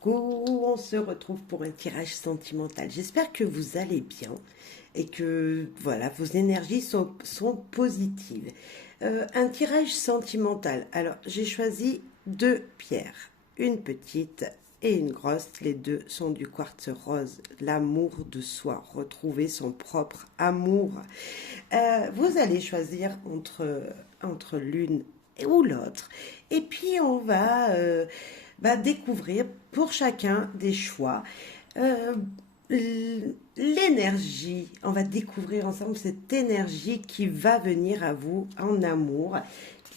coucou, on se retrouve pour un tirage sentimental. J'espère que vous allez bien et que voilà, vos énergies sont positives. Un tirage sentimental. Alors, j'ai choisi deux pierres, une petite et une grosse. Les deux sont du quartz rose. L'amour de soi, retrouver son propre amour. Vous allez choisir entre l'une ou l'autre. Et puis va découvrir pour chacun des choix. Euh, L'énergie, on va découvrir ensemble cette énergie qui va venir à vous en amour.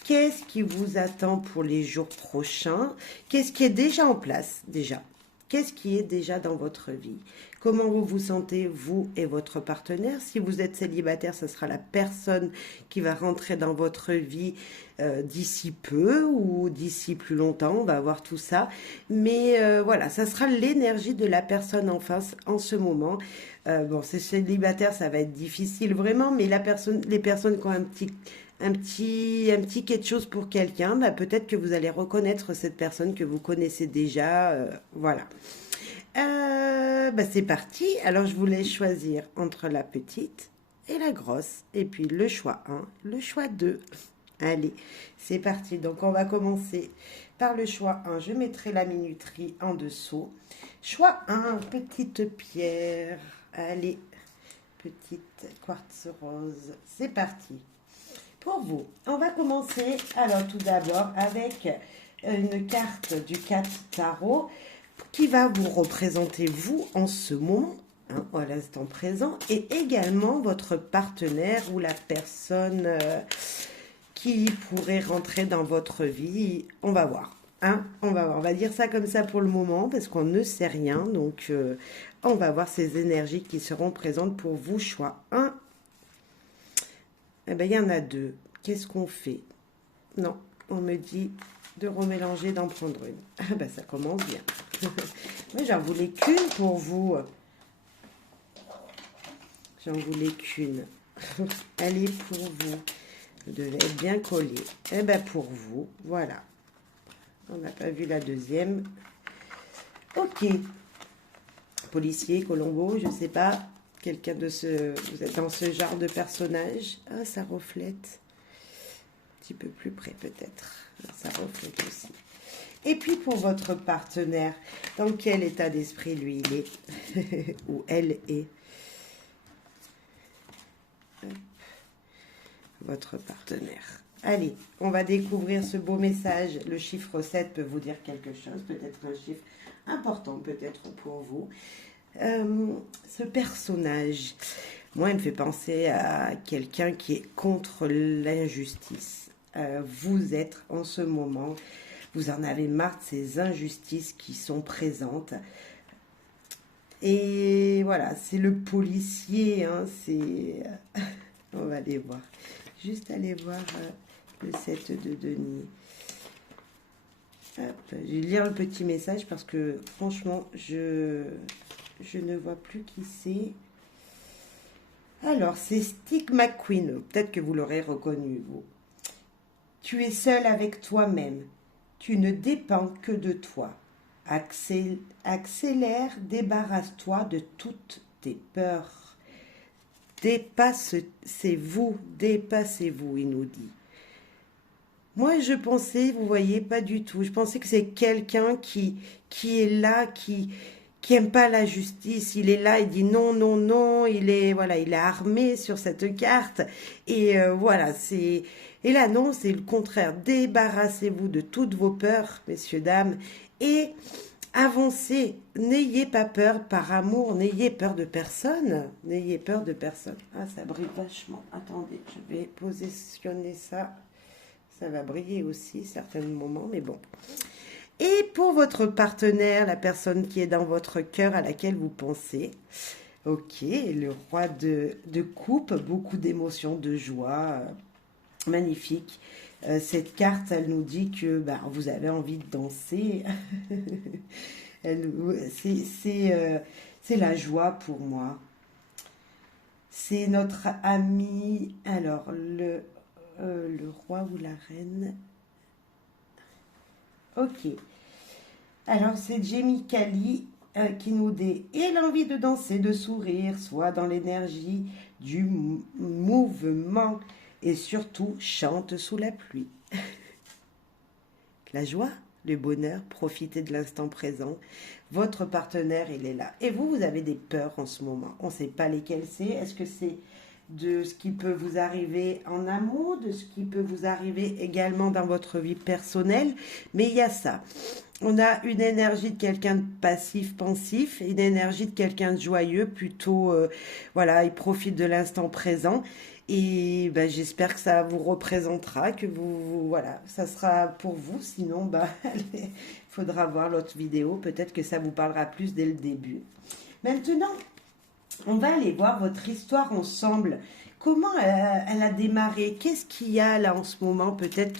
Qu'est-ce qui vous attend pour les jours prochains? Qu'est-ce qui est déjà en place déjà? Qu'est-ce qui est déjà dans votre vie? Comment vous vous sentez, vous et votre partenaire? Si vous êtes célibataire, ce sera la personne qui va rentrer dans votre vie d'ici peu ou d'ici plus longtemps. On va voir tout ça. Mais voilà, ça sera l'énergie de la personne en face en ce moment. Bon, c'est célibataire, ça va être difficile vraiment, mais les personnes qui ont un petit quelque chose pour quelqu'un, bah, peut-être que vous allez reconnaître cette personne que vous connaissez déjà. Voilà. Bah, c'est parti. Alors, je voulais choisir entre la petite et la grosse. Et puis le choix un, le choix 2. Allez, c'est parti. Donc, on va commencer par le choix un. Je mettrai la minuterie en dessous. Choix un, petite pierre. Allez, petite quartz rose. C'est parti. Pour vous, on va commencer alors tout d'abord avec une carte du 4 tarot qui va vous représenter vous en ce moment, hein, à l'instant présent, et également votre partenaire ou la personne qui pourrait rentrer dans votre vie. On va voir. Hein, on va voir. On va dire ça comme ça pour le moment parce qu'on ne sait rien. Donc, on va voir ces énergies qui seront présentes pour vous. Choix un. Eh bien, il y en a deux. Qu'est-ce qu'on fait? Non, on me dit de remélanger, d'en prendre une. Ah ben, ça commence bien. Moi, j'en voulais qu'une pour vous. J'en voulais qu'une. Elle est pour vous. Vous devez être bien collé. Eh bien, pour vous, voilà. On n'a pas vu la deuxième. Ok. Policier, Colombo, je ne sais pas. Quelqu'un de ce... Vous êtes dans ce genre de personnage. Ah, ça reflète. Un petit peu plus près, peut-être. Ça reflète aussi. Et puis pour votre partenaire, dans quel état d'esprit lui il est ou elle est? Votre partenaire. Allez, on va découvrir ce beau message. Le chiffre 7 peut vous dire quelque chose, peut-être un chiffre important, peut-être pour vous. Ce personnage, moi, il me fait penser à quelqu'un qui est contre l'injustice. Vous êtes en ce moment... Vous en avez marre de ces injustices qui sont présentes. Et voilà, c'est le policier. Hein, c'est... On va aller voir. Juste aller voir le 7 de Denis. Hop, je vais lire le petit message parce que franchement, je ne vois plus qui c'est. Alors, c'est Stick McQueen. Peut-être que vous l'aurez reconnu, vous. Tu es seul avec toi-même. Tu ne dépends que de toi. Accélère, débarrasse-toi de toutes tes peurs. Dépassez-vous, dépassez-vous, il nous dit. Moi, je pensais, vous voyez, pas du tout. Je pensais que c'est quelqu'un qui est là, qui aime pas la justice. Il est là, il dit non, non, non. Voilà, il est armé sur cette carte. Et voilà, c'est... Et là, non, c'est le contraire. Débarrassez-vous de toutes vos peurs, messieurs, dames, et avancez. N'ayez pas peur par amour, n'ayez peur de personne. N'ayez peur de personne. Ah, ça brille vachement. Attendez, je vais positionner ça. Ça va briller aussi, certains moments, mais bon. Et pour votre partenaire, la personne qui est dans votre cœur, à laquelle vous pensez, ok, le roi de coupe, beaucoup d'émotions, de joie, magnifique. Cette carte, elle nous dit que vous avez envie de danser. C'est la joie pour moi. C'est notre ami. Alors, le roi ou la reine. Ok. Alors, c'est Jamie Kali qui nous dit et l'envie de danser, de sourire, soit dans l'énergie du mouvement et surtout chante sous la pluie. La joie, le bonheur, profitez de l'instant présent. Votre partenaire, il est là. Et vous, vous avez des peurs en ce moment. On ne sait pas lesquelles c'est. Est-ce que c'est de ce qui peut vous arriver en amour, de ce qui peut vous arriver également dans votre vie personnelle? Mais il y a ça. On a une énergie de quelqu'un de passif, pensif, une énergie de quelqu'un de joyeux, plutôt, voilà, il profite de l'instant présent. Et ben, j'espère que ça vous représentera, que voilà, ça sera pour vous. Sinon, ben, il faudra voir l'autre vidéo. Peut-être que ça vous parlera plus dès le début. Maintenant, on va aller voir votre histoire ensemble. Comment elle a démarré? Qu'est-ce qu'il y a là en ce moment peut-être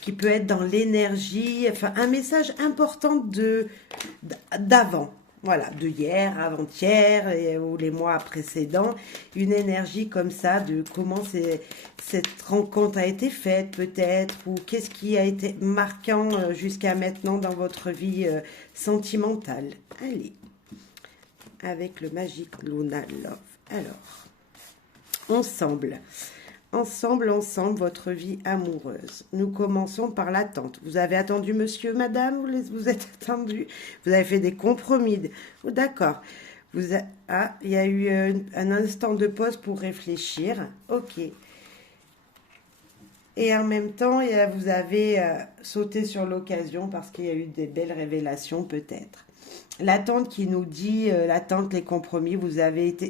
qui peut être dans l'énergie, enfin un message important d'avant, voilà, de hier, avant-hier ou les mois précédents, une énergie comme ça de comment cette rencontre a été faite peut-être ou qu'est-ce qui a été marquant jusqu'à maintenant dans votre vie sentimentale. Allez, avec le Magic Luna Love. Alors, ensemble, votre vie amoureuse. Nous commençons par l'attente. Vous avez attendu monsieur, madame, vous êtes attendu. Vous avez fait des compromis. Oh, d'accord. Ah, il y a eu un instant de pause pour réfléchir. Ok. Et en même temps, vous avez sauté sur l'occasion parce qu'il y a eu des belles révélations peut-être. L'attente qui nous dit, l'attente, les compromis,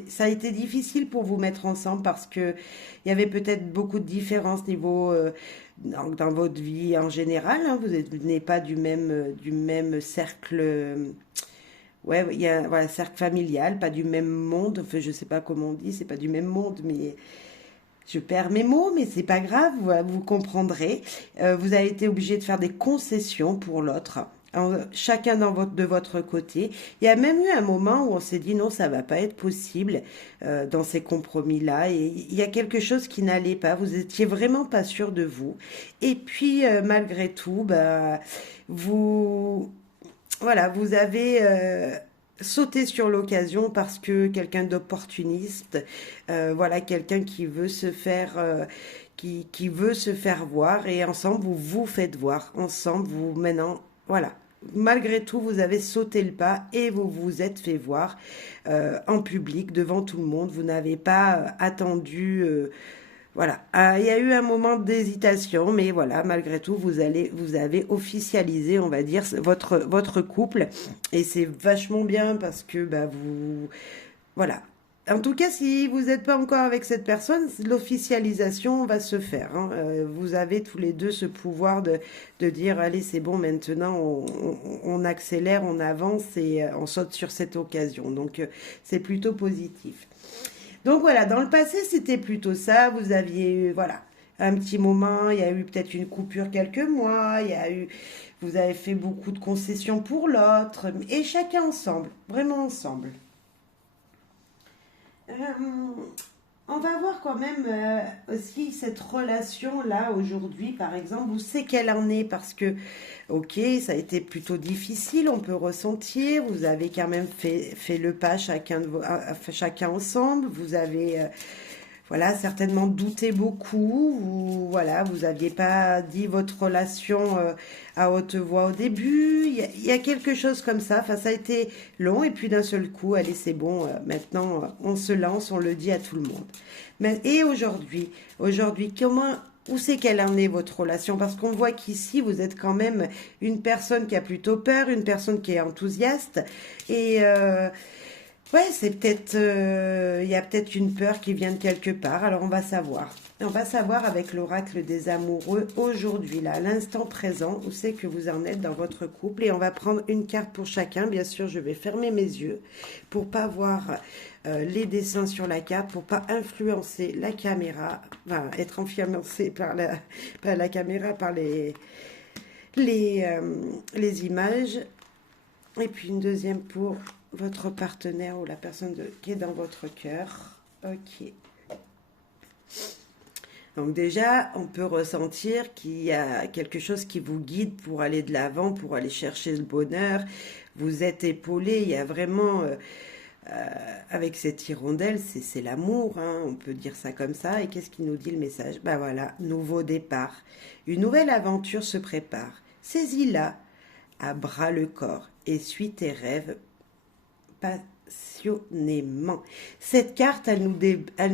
ça a été difficile pour vous mettre ensemble parce que il y avait peut-être beaucoup de différences niveau dans votre vie en général. Hein, vous n'êtes pas du même cercle. Ouais, il y a voilà, cercle familial, pas du même monde. Enfin, je sais pas comment on dit, c'est pas du même monde, mais je perds mes mots, mais c'est pas grave, vous comprendrez. Vous avez été obligé de faire des concessions pour l'autre, chacun de votre côté. Il y a même eu un moment où on s'est dit non, ça va pas être possible dans ces compromis-là. Et il y a quelque chose qui n'allait pas. Vous étiez vraiment pas sûr de vous. Et puis malgré tout, bah, vous voilà, vous avez sauté sur l'occasion parce que quelqu'un d'opportuniste, voilà, quelqu'un qui veut se faire, qui veut se faire voir et ensemble vous vous faites voir. Ensemble, vous maintenant, voilà. Malgré tout, vous avez sauté le pas et vous vous êtes fait voir en public devant tout le monde. Vous n'avez pas attendu. Voilà, ah, il y a eu un moment d'hésitation, mais voilà, malgré tout, vous avez officialisé, on va dire, votre couple, et c'est vachement bien parce que bah voilà. En tout cas, si vous n'êtes pas encore avec cette personne, l'officialisation va se faire. Hein. Vous avez tous les deux ce pouvoir de dire, allez, c'est bon, maintenant, on accélère, on avance et on saute sur cette occasion. Donc, c'est plutôt positif. Donc voilà, dans le passé, c'était plutôt ça. Vous aviez eu, voilà, un petit moment, il y a eu peut-être une coupure quelques mois, vous avez fait beaucoup de concessions pour l'autre, et chacun ensemble, vraiment ensemble. Euh, on va voir quand même aussi cette relation-là aujourd'hui, par exemple, où c'est qu'elle en est, parce que, ok, ça a été plutôt difficile, on peut ressentir, vous avez quand même fait le pas chacun ensemble, vous avez voilà, certainement douté beaucoup. Voilà, vous n'aviez pas dit votre relation à haute voix au début. Il y a quelque chose comme ça. Enfin, ça a été long et puis d'un seul coup, allez, c'est bon. Maintenant, on se lance, on le dit à tout le monde. Et aujourd'hui, où c'est qu'elle en est votre relation? Parce qu'on voit qu'ici, vous êtes quand même une personne qui a plutôt peur, une personne qui est enthousiaste et ouais, c'est peut-être, il y a peut-être une peur qui vient de quelque part. Alors on va savoir. On va savoir avec l'oracle des amoureux aujourd'hui, là, à l'instant présent, où c'est que vous en êtes dans votre couple. Et on va prendre une carte pour chacun. Bien sûr, je vais fermer mes yeux pour pas voir les dessins sur la carte, pour pas influencer la caméra, enfin, être influencé par la caméra, par les images. Et puis une deuxième pour votre partenaire ou la personne qui est dans votre cœur. Ok. Donc déjà, on peut ressentir qu'il y a quelque chose qui vous guide pour aller de l'avant, pour aller chercher le bonheur. Vous êtes épaulé, il y a vraiment, avec cette hirondelle, c'est l'amour, hein, on peut dire ça comme ça. Et qu'est-ce qui nous dit le message? Ben voilà, nouveau départ. Une nouvelle aventure se prépare. Saisis-la à bras le corps et suis tes rêves passionnément. Cette carte, elle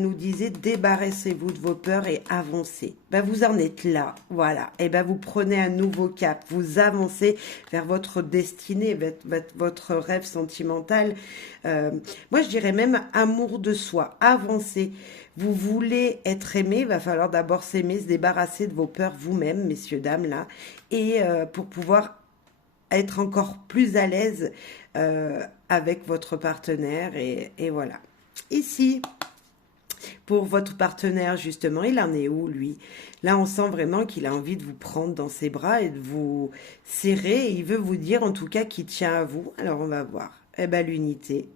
nous disait débarrassez-vous de vos peurs et avancez. Ben, vous en êtes là, voilà. Et ben vous prenez un nouveau cap, vous avancez vers votre destinée, votre rêve sentimental. Moi, je dirais même amour de soi, avancez. Vous voulez être aimé, il va falloir d'abord s'aimer, se débarrasser de vos peurs vous-même, messieurs, dames, là, et pour pouvoir être encore plus à l'aise avec votre partenaire et voilà. Ici, pour votre partenaire, justement, il en est où, lui? Là, on sent vraiment qu'il a envie de vous prendre dans ses bras et de vous serrer. Et il veut vous dire, en tout cas, qu'il tient à vous. Alors, on va voir. Eh bien, l'unité.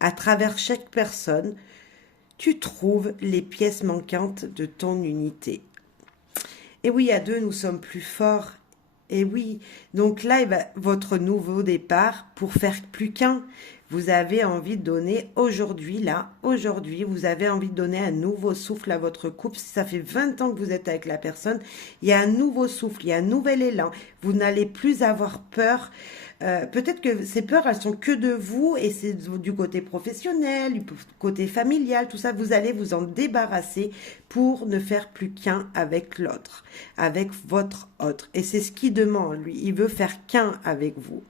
À travers chaque personne, tu trouves les pièces manquantes de ton unité. Et oui, à deux, nous sommes plus forts. Et oui, donc là, votre nouveau départ pour faire plus qu'un. Vous avez envie de donner aujourd'hui, là, aujourd'hui, vous avez envie de donner un nouveau souffle à votre couple. Si ça fait 20 ans que vous êtes avec la personne, il y a un nouveau souffle, il y a un nouvel élan. Vous n'allez plus avoir peur. Peut-être que ces peurs, elles sont que de vous et c'est du côté professionnel, du côté familial, tout ça. Vous allez vous en débarrasser pour ne faire plus qu'un avec l'autre, avec votre autre. Et c'est ce qu'il demande, lui. Il veut faire qu'un avec vous.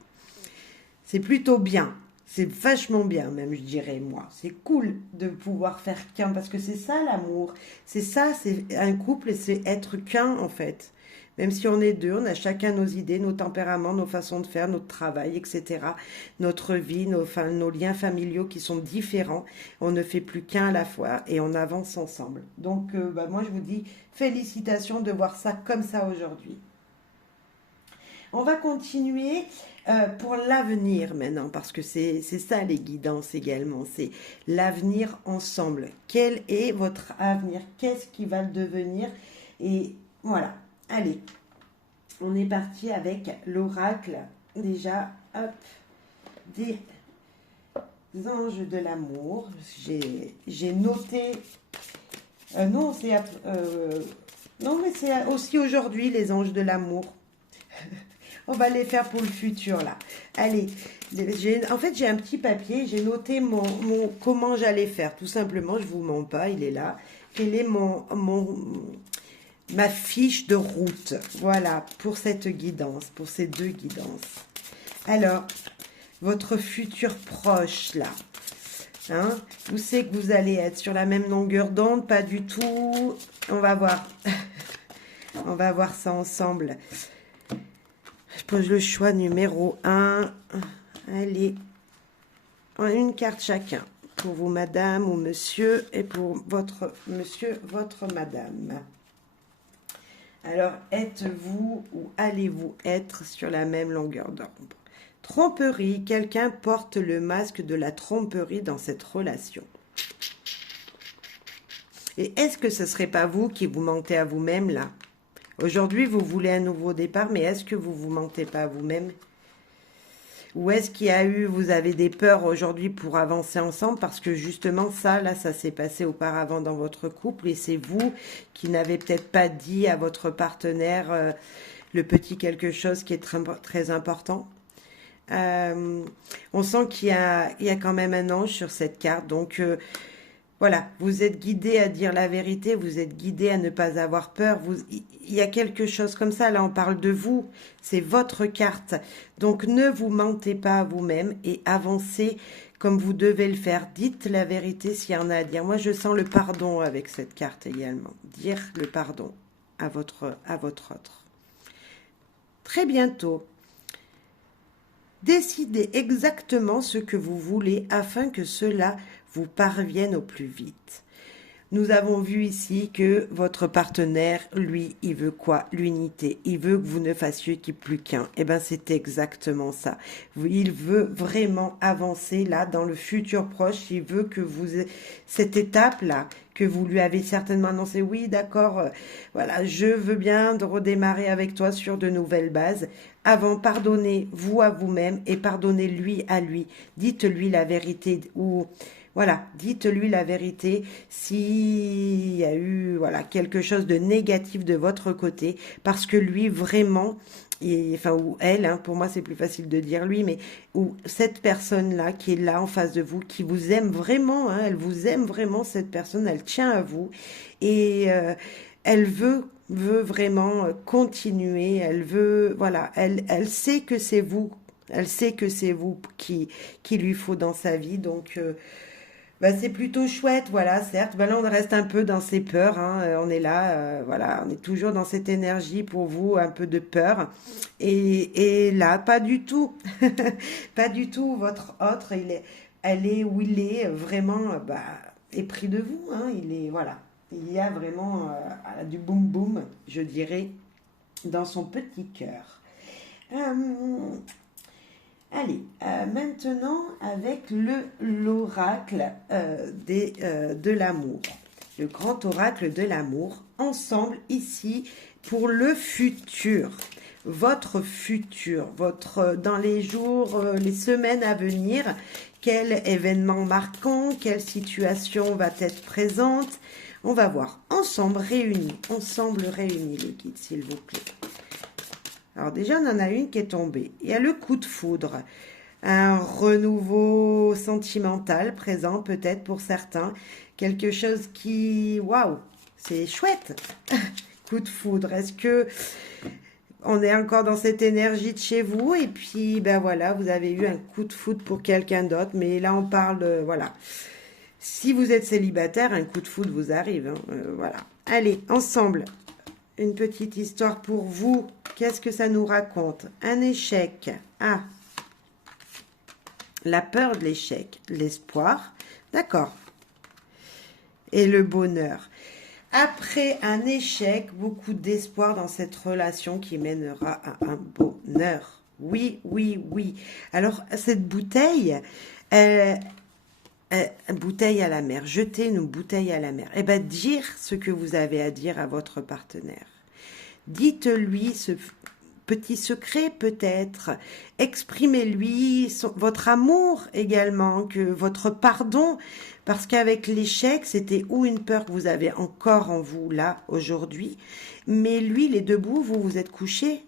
C'est plutôt bien. C'est vachement bien, même, je dirais, moi. C'est cool de pouvoir faire qu'un, parce que c'est ça, l'amour. C'est ça, c'est un couple, c'est être qu'un, en fait. Même si on est deux, on a chacun nos idées, nos tempéraments, nos façons de faire, notre travail, etc. Notre vie, nos liens familiaux qui sont différents. On ne fait plus qu'un à la fois et on avance ensemble. Donc, moi, je vous dis félicitations de voir ça comme ça aujourd'hui. On va continuer pour l'avenir maintenant, parce que c'est ça les guidances également, c'est l'avenir ensemble. Quel est votre avenir? Qu'est-ce qui va le devenir? Et voilà, allez, on est parti avec l'oracle, déjà, hop, des anges de l'amour. J'ai noté, non, non, mais c'est aussi aujourd'hui les anges de l'amour. On va les faire pour le futur, là. Allez, en fait, j'ai un petit papier. J'ai noté comment j'allais faire. Tout simplement, je ne vous mens pas, il est là. Quelle est ma fiche de route? Voilà, pour cette guidance, pour ces deux guidances. Alors, votre futur proche, là. Hein, où c'est que vous allez être? Sur la même longueur d'onde? Pas du tout. On va voir. On va voir ça ensemble. Je pose le choix numéro 1. Allez, une carte chacun. Pour vous, madame ou monsieur, et pour votre monsieur, votre madame. Alors, êtes-vous ou allez-vous être sur la même longueur d'onde? Tromperie, quelqu'un porte le masque de la tromperie dans cette relation. Et est-ce que ce ne serait pas vous qui vous mentez à vous-même là? Aujourd'hui, vous voulez un nouveau départ, mais est-ce que vous ne vous mentez pas à vous-même? Ou est-ce qu'il y a eu, vous avez des peurs aujourd'hui pour avancer ensemble? Parce que justement, ça, là, ça s'est passé auparavant dans votre couple et c'est vous qui n'avez peut-être pas dit à votre partenaire le petit quelque chose qui est très important. On sent qu'il y a quand même un ange sur cette carte, donc... voilà, vous êtes guidé à dire la vérité, vous êtes guidé à ne pas avoir peur. Il y a quelque chose comme ça, là on parle de vous, c'est votre carte. Donc ne vous mentez pas à vous-même et avancez comme vous devez le faire. Dites la vérité s'il y en a à dire. Moi je sens le pardon avec cette carte également. Dire le pardon à votre autre. Très bientôt. Décidez exactement ce que vous voulez afin que cela vous parvienne au plus vite. nous avons vu ici que votre partenaire, lui, il veut quoi? L'unité. Il veut que vous ne fassiez plus qu'un. Eh ben, c'est exactement ça. Il veut vraiment avancer là dans le futur proche. Il veut que vous, cette étape-là, que vous lui avez certainement annoncé, oui, d'accord, voilà, je veux bien de redémarrer avec toi sur de nouvelles bases. Avant, pardonnez-vous à vous-même et pardonnez-lui à lui. Dites-lui la vérité ou voilà, dites-lui la vérité s'il y a eu voilà quelque chose de négatif de votre côté, parce que lui vraiment, enfin ou elle, hein, pour moi c'est plus facile de dire lui, mais ou cette personne-là qui est là en face de vous, qui vous aime vraiment, hein, elle vous aime vraiment cette personne, elle tient à vous et elle veut vraiment continuer, elle veut voilà, elle sait que c'est vous. Elle sait que c'est vous qui lui faut dans sa vie, donc bah, c'est plutôt chouette, voilà, certes. Bah, là, on reste un peu dans ses peurs, hein. On est là, voilà, on est toujours dans cette énergie pour vous, un peu de peur. Et là, pas du tout. Pas du tout. Votre autre, elle est où il est, vraiment, bah, épris de vous, hein. Il est, voilà. Il y a vraiment du boum boum, je dirais, dans son petit cœur. Euh, Allez, maintenant avec l'oracle de l'amour, le grand oracle de l'amour, ensemble ici pour le futur, dans les jours, les semaines à venir, quel événement marquant, quelle situation va être présente, on va voir, ensemble réunis les guides s'il vous plaît. Alors déjà, on en a une qui est tombée. Il y a le coup de foudre. Un renouveau sentimental présent peut-être pour certains. Quelque chose qui... Waouh, c'est chouette. Coup de foudre. Est-ce que on est encore dans cette énergie de chez vous? Et puis, ben voilà, vous avez eu un coup de foudre pour quelqu'un d'autre. Mais là, on parle de... Voilà. Si vous êtes célibataire, un coup de foudre vous arrive. Hein, voilà. Allez, ensemble. Une petite histoire pour vous. Qu'est-ce que ça nous raconte? Un échec. Ah. La peur de l'échec. L'espoir. D'accord. Et le bonheur. Après un échec, beaucoup d'espoir dans cette relation qui mènera à un bonheur. Oui, oui, oui. Alors, cette bouteille, bouteille à la mer, jeter une bouteille à la mer. Eh bien, dire ce que vous avez à dire à votre partenaire. Dites-lui ce petit secret peut-être. Exprimez-lui votre amour également, que votre pardon, parce qu'avec l'échec, c'était ou une peur que vous avez encore en vous là aujourd'hui, mais lui, il est debout, vous vous êtes couché.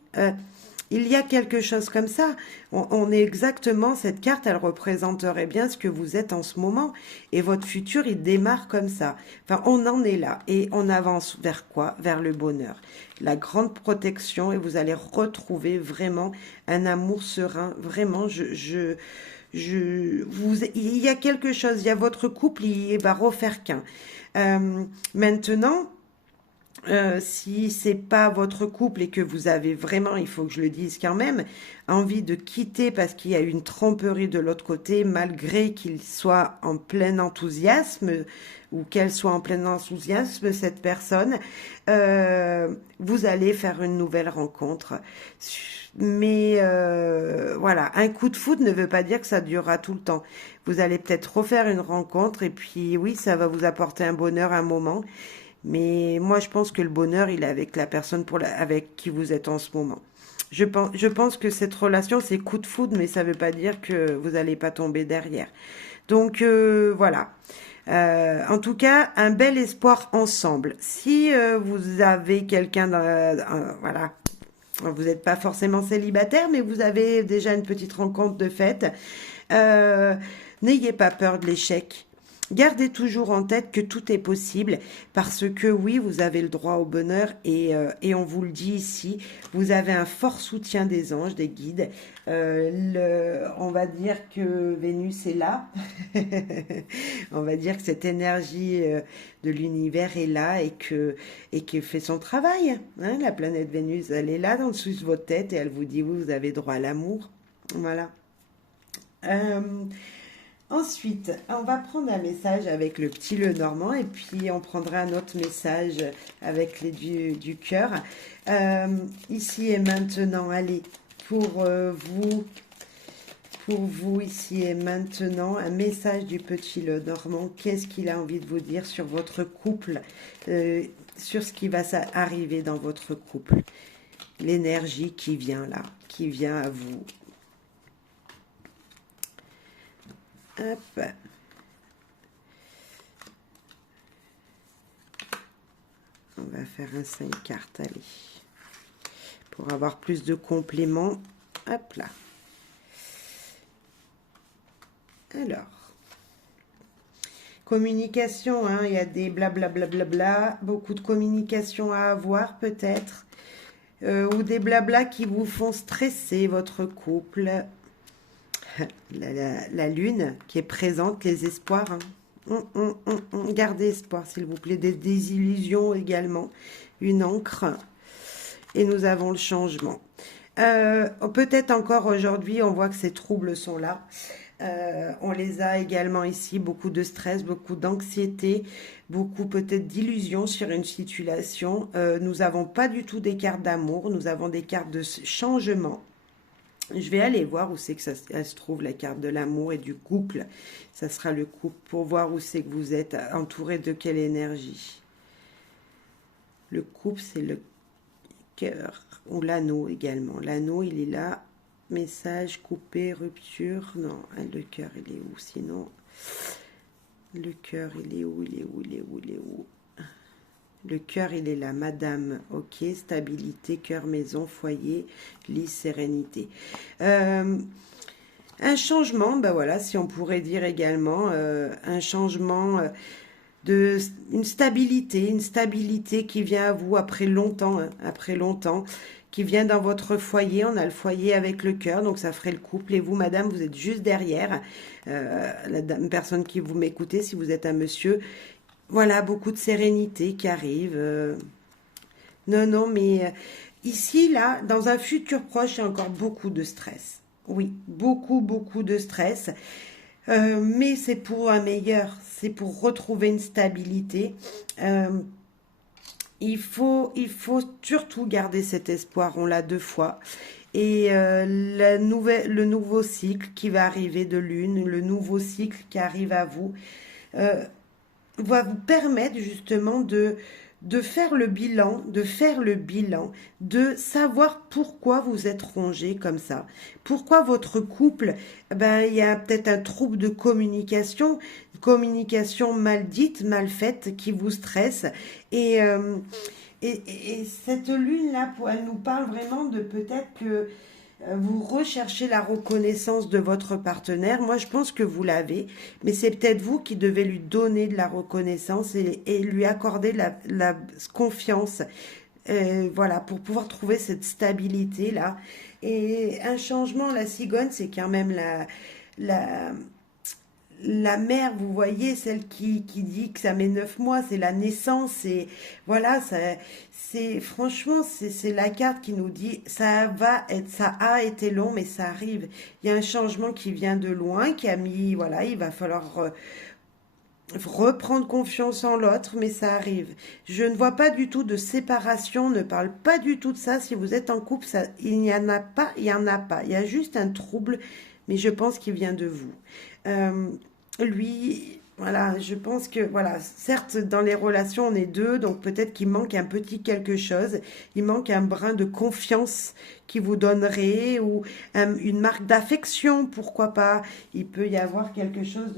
Il y a quelque chose comme ça. On est exactement, cette carte, elle représenterait bien ce que vous êtes en ce moment. Et votre futur, il démarre comme ça. Enfin, on en est là. Et on avance vers quoi? Vers le bonheur. La grande protection. Et vous allez retrouver vraiment un amour serein. Vraiment, il y a quelque chose. Il y a votre couple, il va refaire qu'un. Maintenant... si c'est pas votre couple et que vous avez vraiment, il faut que je le dise quand même, envie de quitter parce qu'il y a une tromperie de l'autre côté, malgré qu'il soit en plein enthousiasme ou qu'elle soit en plein enthousiasme, cette personne, vous allez faire une nouvelle rencontre. Mais voilà, un coup de foudre ne veut pas dire que ça durera tout le temps. Vous allez peut-être refaire une rencontre et puis oui, ça va vous apporter un bonheur un moment. Mais moi, je pense que le bonheur, il est avec la personne avec qui vous êtes en ce moment. Je pense que cette relation, c'est coup de foudre, mais ça ne veut pas dire que vous n'allez pas tomber derrière. Donc, voilà. En tout cas, un bel espoir ensemble. Si vous avez quelqu'un, voilà, vous n'êtes pas forcément célibataire, mais vous avez déjà une petite rencontre de fête, n'ayez pas peur de l'échec. Gardez toujours en tête que tout est possible parce que oui, vous avez le droit au bonheur et on vous le dit ici, vous avez un fort soutien des anges, des guides. On va dire que Vénus est là. On va dire que cette énergie de l'univers est là et que fait son travail. Hein, la planète Vénus, elle est là dans le dessous de votre tête et elle vous dit oui, vous avez droit à l'amour. Voilà. Ensuite, on va prendre un message avec le petit le normand et puis on prendra un autre message avec les du cœur. Ici et maintenant, allez, pour vous, ici et maintenant, un message du petit le normand. Qu'est-ce qu'il a envie de vous dire sur votre couple, sur ce qui va arriver dans votre couple? L'énergie qui vient là, qui vient à vous. Hop. On va faire un 5 cartes, allez. Pour avoir plus de compléments. Hop là. Alors. Communication, hein, il y a des blablabla, beaucoup de communication à avoir peut-être. Ou des blabla qui vous font stresser votre couple. La lune qui est présente, les espoirs. Hein. Gardez espoir, s'il vous plaît. Des désillusions également. Une encre. Et nous avons le changement. Peut-être encore aujourd'hui, on voit que ces troubles sont là. On les a également ici. Beaucoup de stress, beaucoup d'anxiété, beaucoup peut-être d'illusions sur une situation. Nous n'avons pas du tout des cartes d'amour. Nous avons des cartes de changement. Je vais aller voir où c'est que elle se trouve, la carte de l'amour et du couple. Ça sera le couple pour voir où c'est que vous êtes entouré de quelle énergie. Le couple, c'est le cœur ou l'anneau également. L'anneau, il est là. Message, coupé, rupture. Non, le cœur, il est où sinon? Le cœur, il est où? Il est où? Il est où? Il est où? Le cœur, il est là, madame, ok, stabilité, cœur, maison, foyer, lit, sérénité. Un changement, ben voilà, si on pourrait dire également, un changement une stabilité qui vient à vous après longtemps, hein, qui vient dans votre foyer. On a le foyer avec le cœur, donc ça ferait le couple. Et vous, madame, vous êtes juste derrière, la personne qui vous m'écoutez, si vous êtes un monsieur. Voilà, beaucoup de sérénité qui arrive. Non, mais ici, là, dans un futur proche, il y a encore beaucoup de stress. Oui, beaucoup de stress. Mais c'est pour un meilleur, c'est pour retrouver une stabilité. Il faut surtout garder cet espoir, on l'a deux fois. Et le nouveau cycle qui va arriver de lune, le nouveau cycle qui arrive à vous, va vous permettre justement de faire le bilan, de savoir pourquoi vous êtes rongé comme ça. Pourquoi votre couple, ben, il y a peut-être un trouble de communication mal dite, mal faite, qui vous stresse. Et, et cette lune-là, elle nous parle vraiment de peut-être que vous recherchez la reconnaissance de votre partenaire. Moi, je pense que vous l'avez, mais c'est peut-être vous qui devez lui donner de la reconnaissance et lui accorder la confiance, voilà, pour pouvoir trouver cette stabilité-là. Et un changement, la cigogne, c'est quand même la, la mère, vous voyez, celle qui dit que ça met 9 mois, c'est la naissance, et voilà, franchement, c'est la carte qui nous dit, ça a été long, mais ça arrive. Il y a un changement qui vient de loin, qui a mis, voilà, il va falloir reprendre confiance en l'autre, mais ça arrive. Je ne vois pas du tout de séparation, ne parle pas du tout de ça. Si vous êtes en couple, il n'y en a pas, il y en a pas. Il y a juste un trouble, mais je pense qu'il vient de vous. Lui, voilà, je pense que, voilà, certes, dans les relations, on est deux, donc peut-être qu'il manque un petit quelque chose. Il manque un brin de confiance qui vous donnerait, ou une marque d'affection, pourquoi pas. Il peut y avoir quelque chose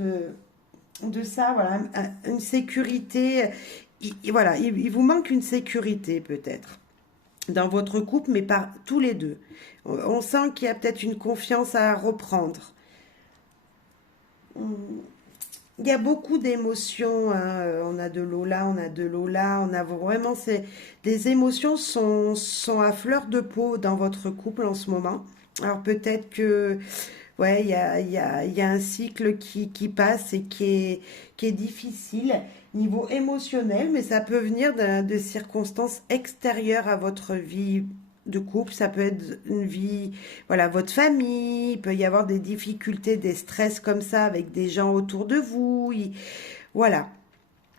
de ça, voilà, une sécurité. Voilà, il vous manque une sécurité peut-être dans votre couple, mais pas tous les deux. On sent qu'il y a peut-être une confiance à reprendre. Il y a beaucoup d'émotions, hein. On a de l'eau là, on a de l'eau là, on a vraiment les émotions sont à fleur de peau dans votre couple en ce moment. Alors peut-être que ouais, il y a un cycle qui passe et qui est difficile niveau émotionnel, mais ça peut venir de circonstances extérieures à votre vie de couple, ça peut être une vie, voilà, votre famille, il peut y avoir des difficultés, des stress comme ça avec des gens autour de vous. Voilà.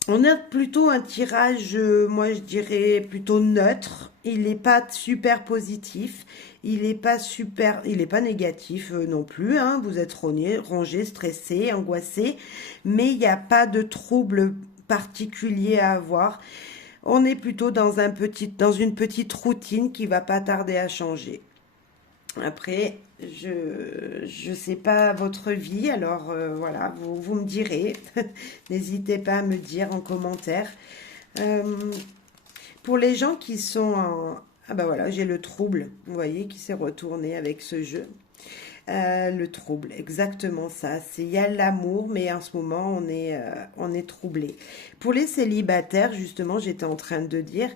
On a plutôt un tirage, moi je dirais plutôt neutre. Il n'est pas super positif, il n'est pas super, il n'est pas négatif non plus, hein. Vous êtes rongé, stressé, angoissé, mais il n'y a pas de trouble particulier à avoir. On est plutôt dans une petite routine qui va pas tarder à changer. Après, je sais pas votre vie, alors voilà, vous me direz. N'hésitez pas à me dire en commentaire. Euh, pour les gens qui sont en... Ah bah voilà, j'ai le trouble, vous voyez, qui s'est retourné avec ce jeu. Le trouble, exactement ça. Il y a l'amour, mais en ce moment, on est troublé. Pour les célibataires, justement, j'étais en train de dire,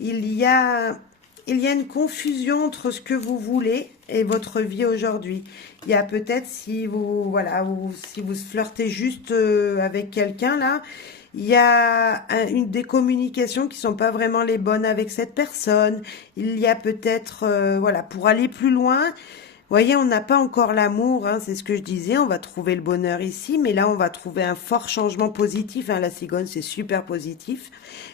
il y a, il y a une confusion entre ce que vous voulez et votre vie aujourd'hui. Il y a peut-être si vous, voilà, si vous flirtez juste avec quelqu'un là, il y a des communications qui sont pas vraiment les bonnes avec cette personne. Il y a peut-être, voilà, pour aller plus loin, voyez, on n'a pas encore l'amour, hein, c'est ce que je disais, on va trouver le bonheur ici, mais là on va trouver un fort changement positif, hein, la cigogne c'est super positif,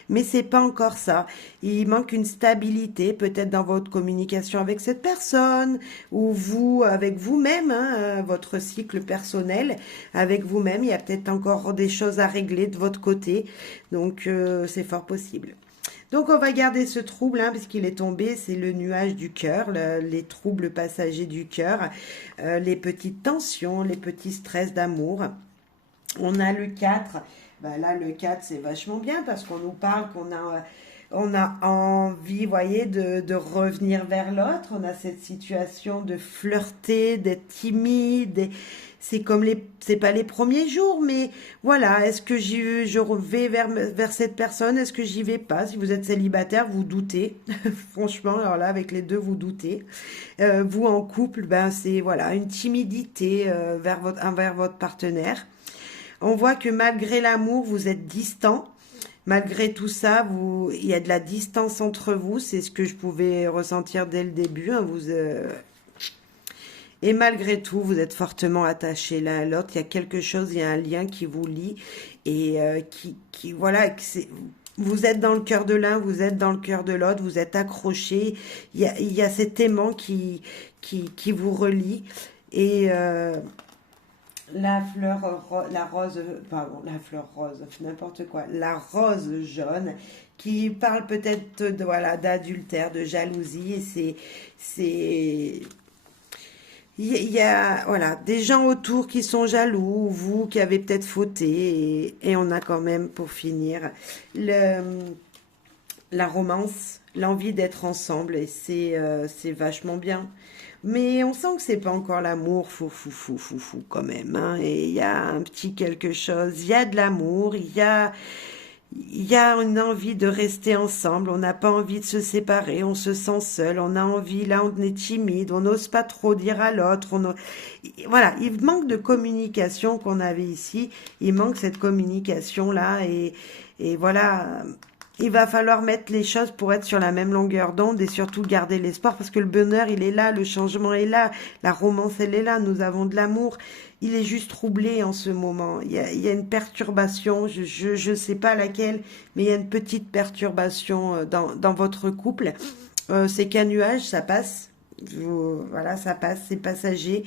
mais c'est pas encore ça. Il manque une stabilité, peut-être dans votre communication avec cette personne, ou vous avec vous-même, hein, votre cycle personnel avec vous-même, il y a peut-être encore des choses à régler de votre côté, donc c'est fort possible. Donc on va garder ce trouble, hein, puisqu'il est tombé, c'est le nuage du cœur, les troubles passagers du cœur, les petites tensions, les petits stress d'amour. On a le 4. Ben là le 4 c'est vachement bien parce qu'on nous parle on a envie, voyez, de revenir vers l'autre. On a cette situation de flirter, d'être timide. C'est comme c'est pas les premiers jours, mais voilà. Est-ce que je vais vers cette personne? Est-ce que j'y vais pas? Si vous êtes célibataire, vous doutez. Franchement, alors là, avec les deux, vous doutez. Vous en couple, ben c'est voilà une timidité envers votre partenaire. On voit que malgré l'amour, vous êtes distant. Malgré tout ça, il y a de la distance entre vous. C'est ce que je pouvais ressentir dès le début, hein. Et malgré tout, vous êtes fortement attachés l'un à l'autre. Il y a quelque chose, il y a un lien qui vous lie et voilà, vous êtes dans le cœur de l'un, vous êtes dans le cœur de l'autre, vous êtes accrochés. Il y a cet aimant qui vous relie et la rose, pardon, la fleur rose, n'importe quoi, la rose jaune, qui parle peut-être de, voilà, d'adultère, de jalousie, et il y a, voilà, des gens autour qui sont jaloux, vous qui avez peut-être fauté, et on a quand même, pour finir, la romance, l'envie d'être ensemble, et c'est vachement bien. Mais on sent que c'est pas encore l'amour, fou, quand même, hein. Et il y a un petit quelque chose, il y a de l'amour, il y a une envie de rester ensemble, on n'a pas envie de se séparer, on se sent seul, on a envie, là on est timide, on n'ose pas trop dire à l'autre, voilà, il manque de communication qu'on avait ici, il manque cette communication-là, et voilà, il va falloir mettre les choses pour être sur la même longueur d'onde et surtout garder l'espoir parce que le bonheur, il est là, le changement est là, la romance, elle est là, nous avons de l'amour. Il est juste troublé en ce moment. Il y a une perturbation, je sais pas laquelle, mais il y a une petite perturbation dans votre couple. C'est qu'un nuage, ça passe. Voilà, ça passe, c'est passager.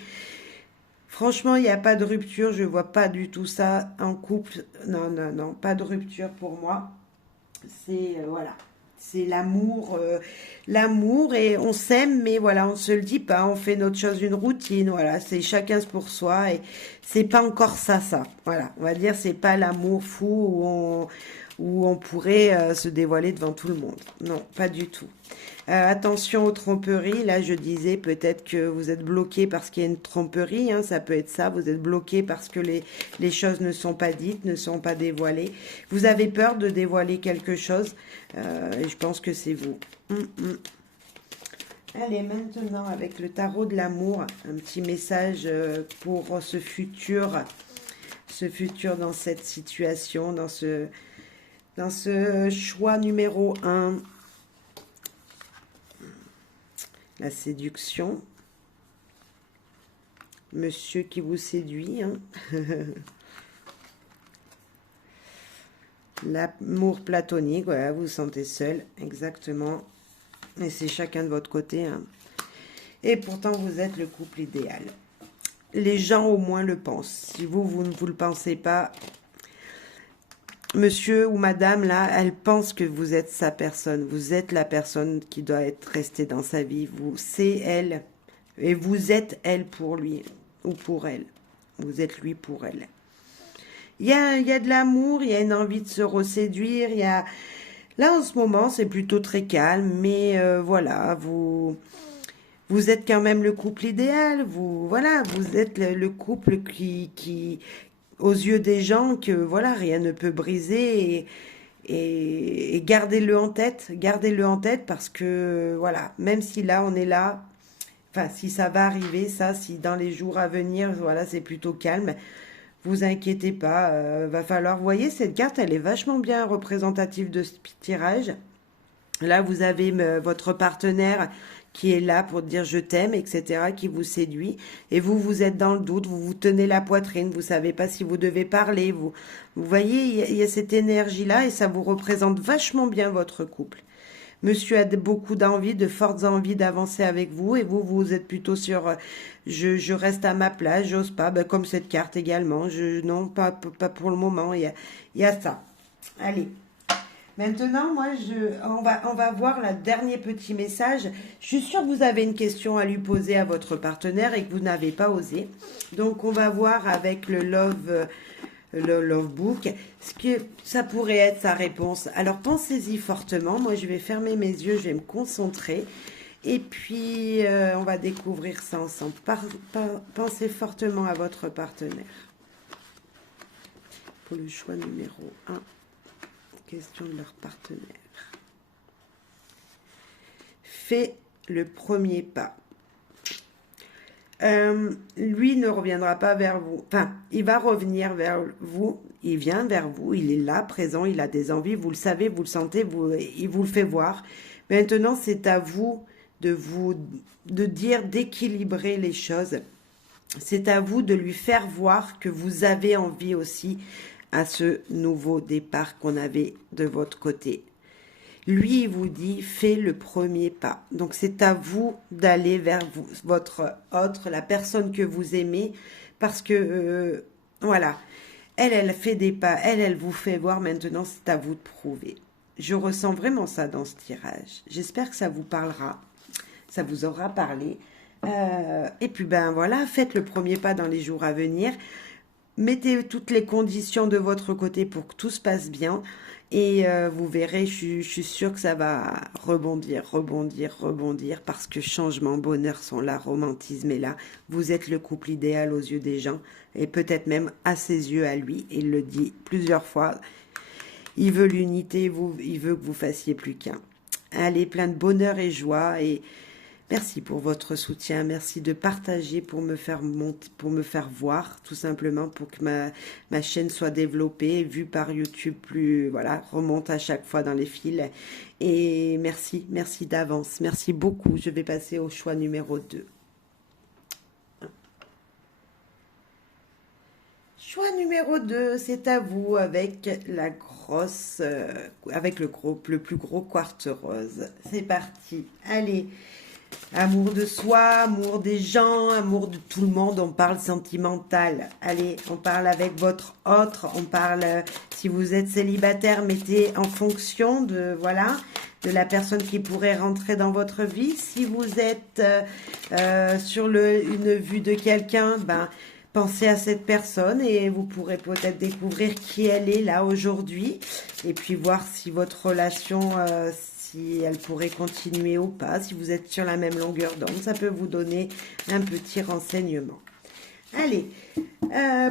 Franchement, il n'y a pas de rupture, je vois pas du tout ça en couple. Non, pas de rupture pour moi. C'est voilà, c'est l'amour et on s'aime, mais voilà, on se le dit pas, on fait notre chose une routine, voilà, c'est chacun pour soi et c'est pas encore ça, voilà, on va dire c'est pas l'amour fou où on pourrait se dévoiler devant tout le monde, non, pas du tout. Attention aux tromperies, là je disais peut-être que vous êtes bloqué parce qu'il y a une tromperie, hein, ça peut être ça, vous êtes bloqué parce que les choses ne sont pas dites, ne sont pas dévoilées. Vous avez peur de dévoiler quelque chose et je pense que c'est vous. Allez, maintenant avec le tarot de l'amour, un petit message pour ce futur dans cette situation, dans ce choix numéro 1. la séduction. Monsieur qui vous séduit, hein. L'amour platonique, voilà, vous vous sentez seul, exactement. Et c'est chacun de votre côté, hein. Et pourtant, vous êtes le couple idéal. Les gens, au moins, le pensent. Si vous ne vous le pensez pas, monsieur ou madame, là, elle pense que vous êtes sa personne. Vous êtes la personne qui doit être restée dans sa vie. C'est elle. Et vous êtes elle pour lui ou pour elle. Vous êtes lui pour elle. Il y a de l'amour, il y a une envie de se reséduire. Là, en ce moment, c'est plutôt très calme. Mais voilà, vous êtes quand même le couple idéal. Voilà, vous êtes le couple qui, aux yeux des gens, que voilà, rien ne peut briser. Et gardez-le en tête parce que voilà, même si là, on est là, enfin, si ça va arriver, ça, si dans les jours à venir, voilà, c'est plutôt calme. Vous inquiétez pas, va falloir, vous voyez, cette carte, elle est vachement bien représentative de ce tirage. Là, vous avez votre partenaire qui est là pour dire je t'aime, etc., qui vous séduit. Et vous êtes dans le doute, vous vous tenez la poitrine, vous savez pas si vous devez parler. Vous voyez, il y a cette énergie-là et ça vous représente vachement bien votre couple. Monsieur a beaucoup d'envie, de fortes envies d'avancer avec vous et vous êtes plutôt sur je reste à ma place, j'ose pas, ben, comme cette carte également. Non, pas pour le moment, il y a ça. Allez. Maintenant, moi, on va voir le dernier petit message. Je suis sûre que vous avez une question à lui poser à votre partenaire et que vous n'avez pas osé. Donc, on va voir avec le Love Book ce que ça pourrait être sa réponse. Alors, pensez-y fortement. Moi, je vais fermer mes yeux, je vais me concentrer. Et puis, on va découvrir ça ensemble. Pensez fortement à votre partenaire. Pour le choix numéro 1. Question de leur partenaire. Fait le premier pas. Lui ne reviendra pas vers vous. Enfin, il va revenir vers vous. Il vient vers vous. Il est là, présent. Il a des envies. Vous le savez, vous le sentez. Il vous le fait voir. Maintenant, c'est à vous de dire, d'équilibrer les choses. C'est à vous de lui faire voir que vous avez envie aussi à ce nouveau départ qu'on avait de votre côté. Lui, il vous dit, fais le premier pas. Donc, c'est à vous d'aller vers votre autre, la personne que vous aimez, parce que, voilà, elle fait des pas, elle vous fait voir. Maintenant, c'est à vous de prouver. Je ressens vraiment ça dans ce tirage. J'espère que ça vous parlera, ça vous aura parlé. Et puis, ben voilà, faites le premier pas dans les jours à venir. Mettez toutes les conditions de votre côté pour que tout se passe bien. Et vous verrez, je suis sûre que ça va rebondir, parce que changement, bonheur sont là, romantisme est là. Vous êtes le couple idéal aux yeux des gens, et peut-être même à ses yeux à lui. Il le dit plusieurs fois. Il veut l'unité, il veut que vous fassiez plus qu'un. Allez, plein de bonheur et joie, et merci pour votre soutien, merci de partager pour me faire voir, tout simplement, pour que ma chaîne soit développée, vue par YouTube, voilà, remonte à chaque fois dans les fils. Et merci d'avance, merci beaucoup. Je vais passer au choix numéro 2. Choix numéro 2, c'est à vous avec avec le plus gros quartz rose. C'est parti, allez. Amour de soi, amour des gens, amour de tout le monde, on parle sentimental. Allez, on parle avec votre autre, on parle, si vous êtes célibataire, mettez en fonction de, voilà, de la personne qui pourrait rentrer dans votre vie. Si vous êtes sur une vue de quelqu'un, ben, pensez à cette personne et vous pourrez peut-être découvrir qui elle est là aujourd'hui. Et puis voir si votre relation, si elle pourrait continuer ou pas, si vous êtes sur la même longueur d'onde, ça peut vous donner un petit renseignement. Allez,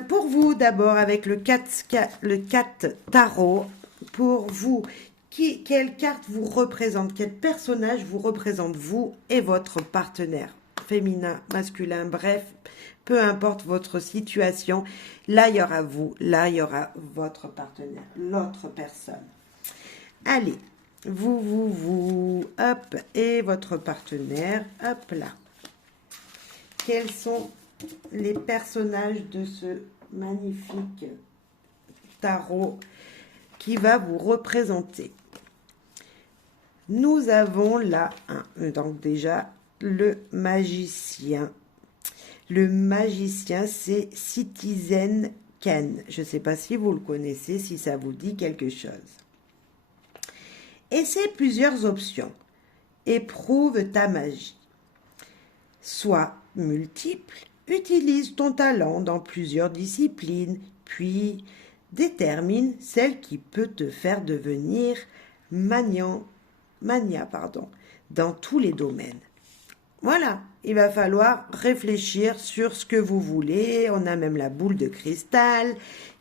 pour vous d'abord avec le 4 tarot, pour vous, quelle carte vous représente, quel personnage vous représente, vous et votre partenaire, féminin, masculin, bref, peu importe votre situation, là il y aura vous, là il y aura votre partenaire, l'autre personne. Allez. hop, et votre partenaire, hop là. Quels sont les personnages de ce magnifique tarot qui va vous représenter? Nous avons là, donc déjà, le magicien. Le magicien, c'est Citizen Kane. Je ne sais pas si vous le connaissez, si ça vous dit quelque chose. Essaie plusieurs options. Éprouve ta magie. Sois multiple, utilise ton talent dans plusieurs disciplines, puis détermine celle qui peut te faire devenir mania, dans tous les domaines. Voilà, il va falloir réfléchir sur ce que vous voulez. On a même la boule de cristal.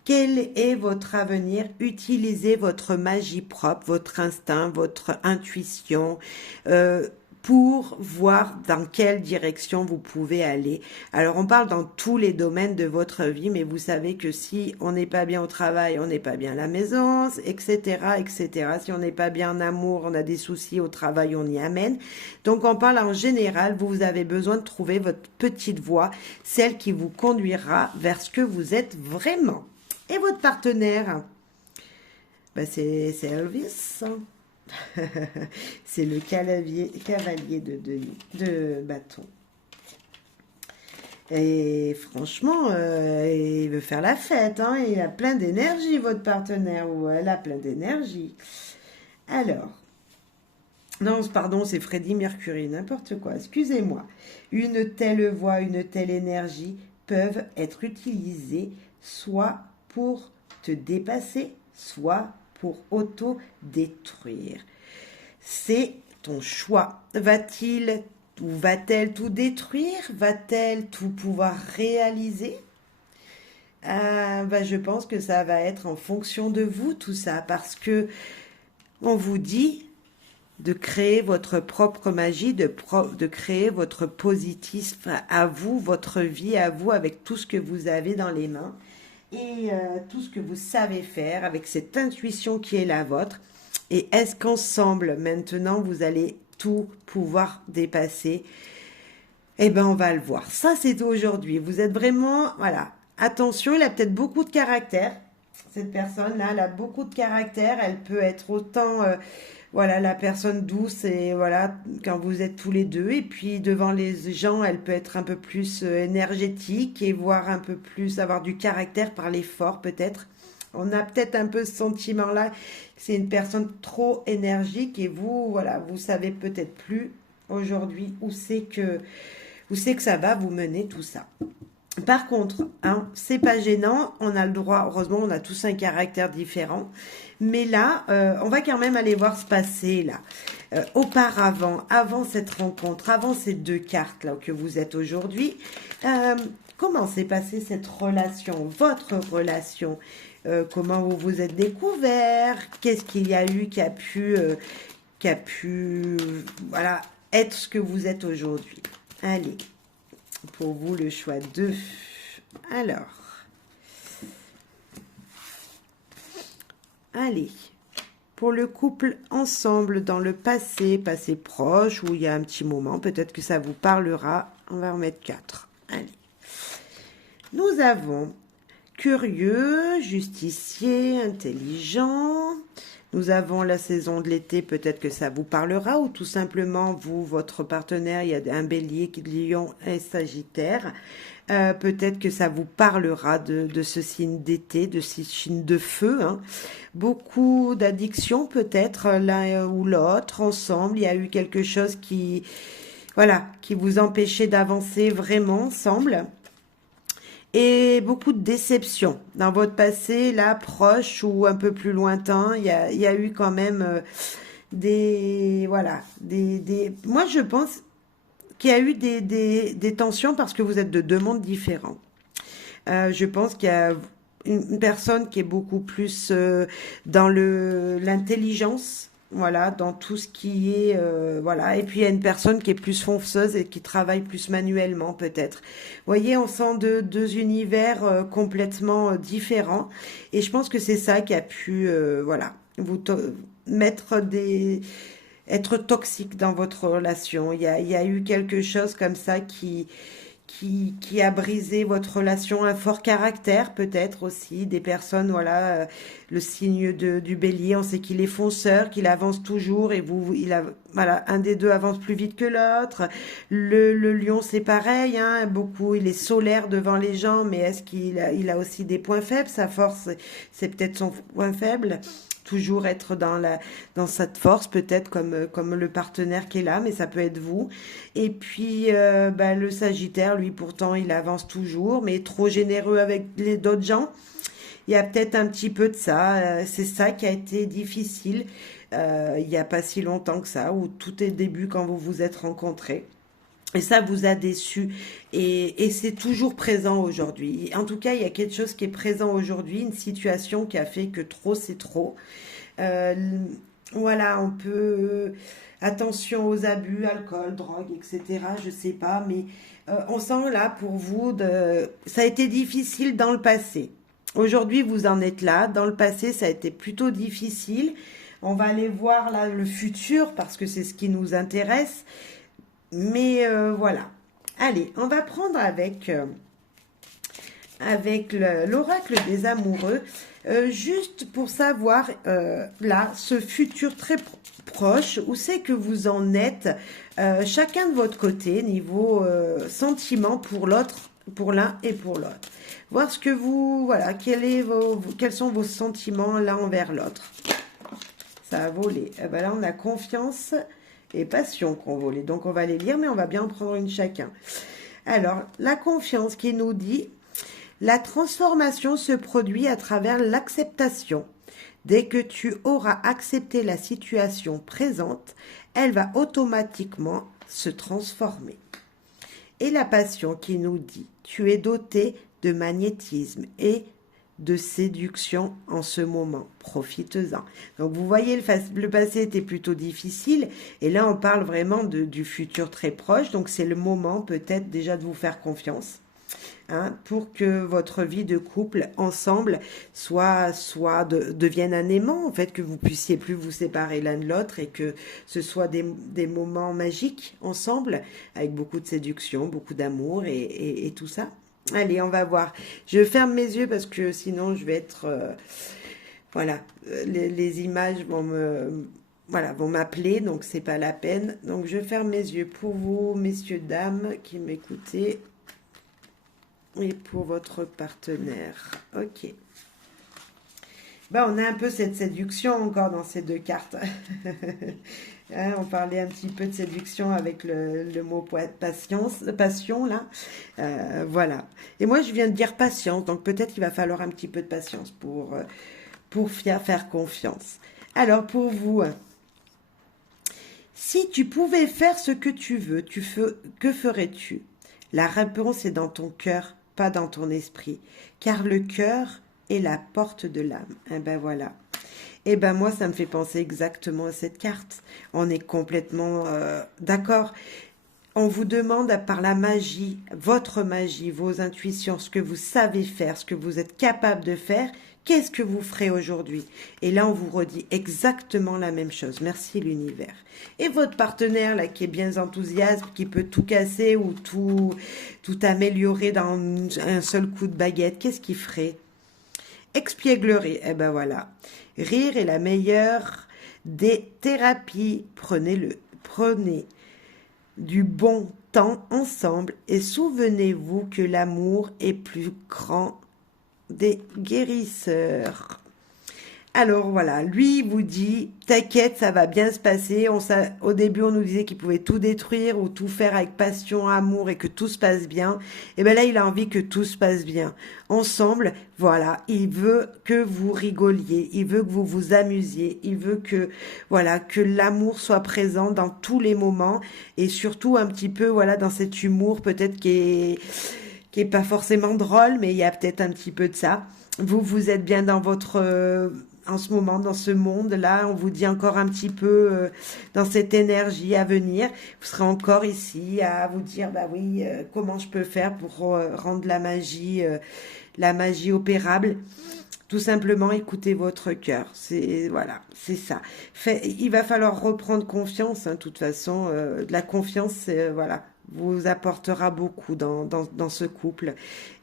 Quel est votre avenir? Utilisez votre magie propre, votre instinct, votre intuition pour voir dans quelle direction vous pouvez aller. Alors, on parle dans tous les domaines de votre vie, mais vous savez que si on n'est pas bien au travail, on n'est pas bien à la maison, etc., etc. Si on n'est pas bien en amour, on a des soucis au travail, on y amène. Donc, on parle en général, vous avez besoin de trouver votre petite voie, celle qui vous conduira vers ce que vous êtes vraiment. Et votre partenaire, ben c'est Elvis. C'est le cavalier de bâton. Et franchement, il veut faire la fête. Hein, il a plein d'énergie, votre partenaire. Ou elle a plein d'énergie. Alors, non, pardon, c'est Freddie Mercury, n'importe quoi. Excusez-moi. Une telle voix, une telle énergie peuvent être utilisées soit pour te dépasser, soit pour auto-détruire. C'est ton choix. Va-t-il ou va-t-elle tout détruire? Va-t-elle tout pouvoir réaliser? Je pense que ça va être en fonction de vous, tout ça, parce que on vous dit de créer votre propre magie, de créer votre positif à vous, votre vie à vous, avec tout ce que vous avez dans les mains. Et tout ce que vous savez faire avec cette intuition qui est la vôtre. Et est-ce qu'ensemble, maintenant, vous allez tout pouvoir dépasser? Eh bien, on va le voir. Ça, c'est aujourd'hui. Vous êtes vraiment, voilà. Attention, il a peut-être beaucoup de caractère. Cette personne-là, elle a beaucoup de caractère. Elle peut être autant... voilà, la personne douce et voilà, quand vous êtes tous les deux. Et puis devant les gens, elle peut être un peu plus énergétique et voire un peu plus avoir du caractère, parler fort peut-être. On a peut-être un peu ce sentiment-là, c'est une personne trop énergique et vous, voilà, vous savez peut-être plus aujourd'hui où c'est que ça va vous mener tout ça. Par contre, hein, c'est pas gênant, on a le droit, heureusement, on a tous un caractère différent. Mais là, on va quand même aller voir se passer là. Auparavant, avant cette rencontre, avant ces deux cartes là que vous êtes aujourd'hui, comment s'est passée cette relation, votre relation? Comment vous vous êtes découvert? Qu'est-ce qu'il y a eu qui a pu, voilà, être ce que vous êtes aujourd'hui? Allez. Pour vous, le choix 2. Alors. Allez. Pour le couple ensemble dans le passé proche, où il y a un petit moment, peut-être que ça vous parlera. On va en mettre 4. Allez. Nous avons curieux, justicier, intelligent. Nous avons la saison de l'été, peut-être que ça vous parlera, ou tout simplement, vous, votre partenaire, il y a un bélier, lion et sagittaire. Peut-être que ça vous parlera de ce signe d'été, de ce signe de feu. Hein. Beaucoup d'addictions, peut-être, l'un ou l'autre, ensemble. Il y a eu quelque chose qui, voilà, qui vous empêchait d'avancer vraiment ensemble. Et beaucoup de déceptions dans votre passé, là, proche ou un peu plus lointain. Il y a eu quand même voilà, moi, je pense qu'il y a eu des tensions parce que vous êtes de deux mondes différents. Je pense qu'il y a une personne qui est beaucoup plus dans l'intelligence, voilà, dans tout ce qui est, voilà, et puis il y a une personne qui est plus fonceuse et qui travaille plus manuellement peut-être. Vous voyez, on sent deux univers complètement différents, et je pense que c'est ça qui a pu, voilà, être toxique dans votre relation. Il y a eu quelque chose comme ça qui a brisé votre relation, un fort caractère peut-être aussi, des personnes, voilà, le signe du bélier, on sait qu'il est fonceur, qu'il avance toujours et voilà, un des deux avance plus vite que l'autre. Le lion, c'est pareil, hein, beaucoup, il est solaire devant les gens, mais est-ce il a aussi des points faibles? Sa force, c'est peut-être son point faible. Toujours être dans cette force, peut-être comme le partenaire qui est là, mais ça peut être vous. Et puis, bah, le Sagittaire, lui, pourtant, il avance toujours, mais trop généreux avec les d'autres gens. Il y a peut-être un petit peu de ça. C'est ça qui a été difficile. Il n'y a pas si longtemps que ça, où tout est début quand vous vous êtes rencontrés. Et ça vous a déçu. Et c'est toujours présent aujourd'hui. En tout cas, il y a quelque chose qui est présent aujourd'hui, une situation qui a fait que trop, c'est trop. Euh, voilà, on peut... Attention aux abus, alcool, drogue, etc. Je sais pas, mais on sent là pour vous, ça a été difficile dans le passé. Aujourd'hui, vous en êtes là. Dans le passé, ça a été plutôt difficile. On va aller voir là le futur parce que c'est ce qui nous intéresse. Mais voilà. Allez, on va prendre avec l'oracle des amoureux, juste pour savoir, là, ce futur très proche, où c'est que vous en êtes, chacun de votre côté, niveau sentiment pour l'autre, pour l'un et pour l'autre. Voir ce que voilà, quels sont vos sentiments l'un envers l'autre. Ça a volé. Eh ben là, on a confiance et passion qu'on volé. Donc, on va les lire, mais on va bien en prendre une chacun. Alors, la confiance qui nous dit: la transformation se produit à travers l'acceptation. Dès que tu auras accepté la situation présente, elle va automatiquement se transformer. Et la passion qui nous dit: tu es doté de magnétisme et de séduction en ce moment. Profites-en. Donc vous voyez, le passé était plutôt difficile et là on parle vraiment du futur très proche. Donc c'est le moment peut-être déjà de vous faire confiance. Hein, pour que votre vie de couple ensemble devienne un aimant, en fait, que vous puissiez plus vous séparer l'un de l'autre et que ce soit des moments magiques ensemble, avec beaucoup de séduction, beaucoup d'amour et tout ça. Allez, on va voir. Je ferme mes yeux parce que sinon je vais être... voilà, les images vont m'appeler, donc c'est pas la peine. Donc je ferme mes yeux pour vous, messieurs, dames, qui m'écoutez. Et pour votre partenaire. Ok. Ben, on a un peu cette séduction encore dans ces deux cartes. Hein, on parlait un petit peu de séduction avec le mot passion, là. Voilà. Et moi, je viens de dire patience, donc peut-être qu'il va falloir un petit peu de patience pour faire confiance. Alors, pour vous, si tu pouvais faire ce que tu veux, que ferais-tu? La réponse est dans ton cœur, pas dans ton esprit, car le cœur est la porte de l'âme. Et ben voilà. Et ben moi, ça me fait penser exactement à cette carte. On est complètement d'accord. On vous demande par la magie, votre magie, vos intuitions, ce que vous savez faire, ce que vous êtes capable de faire. Qu'est-ce que vous ferez aujourd'hui? Et là, on vous redit exactement la même chose. Merci l'univers. Et votre partenaire, là, qui est bien enthousiaste, qui peut tout casser ou tout améliorer dans un seul coup de baguette, qu'est-ce qu'il ferait? Espièglerie. Eh ben voilà. Rire est la meilleure des thérapies. Prenez du bon temps ensemble et souvenez-vous que l'amour est plus grand des guérisseurs. Alors voilà, lui vous dit, t'inquiète, ça va bien se passer. Au début, on nous disait qu'il pouvait tout détruire ou tout faire avec passion, amour et que tout se passe bien. Et bien là, il a envie que tout se passe bien. Ensemble, voilà, il veut que vous rigoliez, il veut que vous vous amusiez, il veut que, voilà, que l'amour soit présent dans tous les moments et surtout un petit peu, voilà, dans cet humour peut-être qui est pas forcément drôle, mais il y a peut-être un petit peu de ça. Vous êtes bien dans en ce moment, dans ce monde-là, on vous dit encore un petit peu dans cette énergie à venir. Vous serez encore ici à vous dire, bah oui, comment je peux faire pour rendre la magie opérable. Tout simplement, écoutez votre cœur. C'est voilà, c'est ça. Il va falloir reprendre confiance. Hein, de toute façon, la confiance, voilà, vous apportera beaucoup dans ce couple.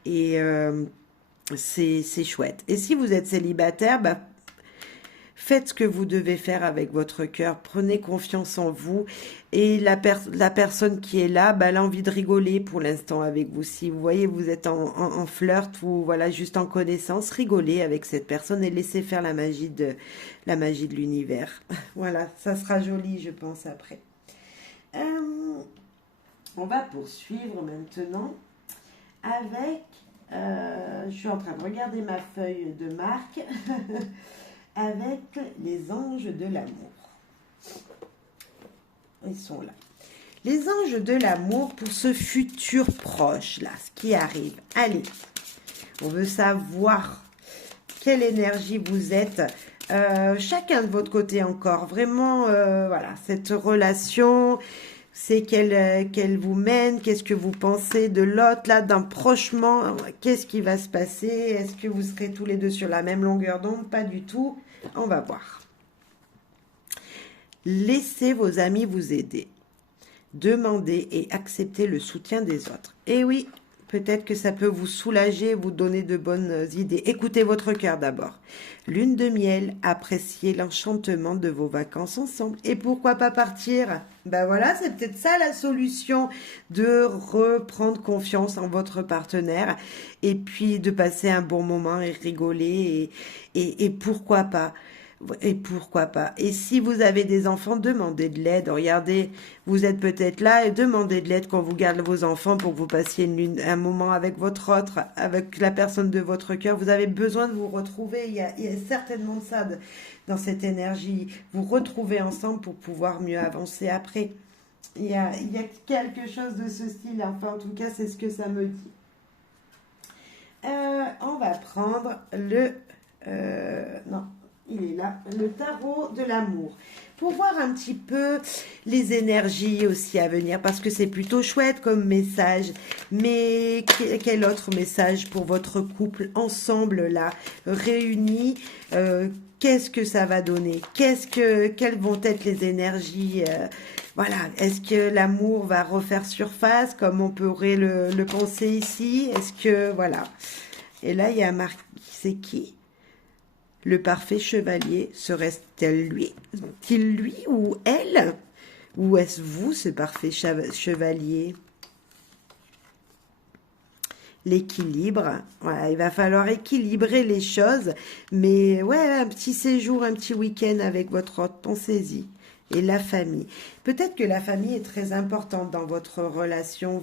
Et c'est chouette. Et si vous êtes célibataire, bah, faites ce que vous devez faire avec votre cœur. Prenez confiance en vous. Et la personne qui est là, bah, elle a envie de rigoler pour l'instant avec vous. Si vous voyez, vous êtes en flirt ou voilà, juste en connaissance, rigolez avec cette personne et laissez faire la magie de l'univers. Voilà, ça sera joli, je pense, après. Euh, on va poursuivre maintenant avec... je suis en train de regarder ma feuille de marque. Avec les anges de l'amour. Ils sont là. Les anges de l'amour pour ce futur proche, là, ce qui arrive. Allez, on veut savoir quelle énergie vous êtes. Chacun de votre côté encore. Vraiment, voilà, cette relation, c'est qu'elle vous mène. Qu'est-ce que vous pensez de l'autre, là, d'un prochement? Qu'est-ce qui va se passer? Est-ce que vous serez tous les deux sur la même longueur d'onde? Pas du tout. On va voir. Laissez vos amis vous aider. Demandez et acceptez le soutien des autres. Et oui, peut-être que ça peut vous soulager, vous donner de bonnes idées. Écoutez votre cœur d'abord. Lune de miel, appréciez l'enchantement de vos vacances ensemble. Et pourquoi pas partir? Ben voilà, c'est peut-être ça la solution, de reprendre confiance en votre partenaire et puis de passer un bon moment et rigoler et pourquoi pas. Et pourquoi pas. Et si vous avez des enfants, demandez de l'aide. Regardez, vous êtes peut-être là et demandez de l'aide quand vous gardez vos enfants pour que vous passiez un moment avec votre autre, avec la personne de votre cœur. Vous avez besoin de vous retrouver. Il y a certainement de ça dans cette énergie. Vous retrouvez ensemble pour pouvoir mieux avancer après. Il y a quelque chose de ce style. Enfin, en tout cas, c'est ce que ça me dit. On va prendre le... non. Il est là, le tarot de l'amour. Pour voir un petit peu les énergies aussi à venir, parce que c'est plutôt chouette comme message. Mais quel autre message pour votre couple ensemble là, réunis? Qu'est-ce que ça va donner? Quelles vont être les énergies? Voilà, est-ce que l'amour va refaire surface comme on pourrait le penser ici? Est-ce que, voilà. Et là, il y a marqué, c'est qui? Le parfait chevalier, serait-il lui ou elle? Ou est-ce vous, ce parfait chevalier? L'équilibre, voilà, il va falloir équilibrer les choses, mais ouais, un petit séjour, un petit week-end avec votre hôte, pensez-y. Et la famille. Peut-être que la famille est très importante dans votre relation,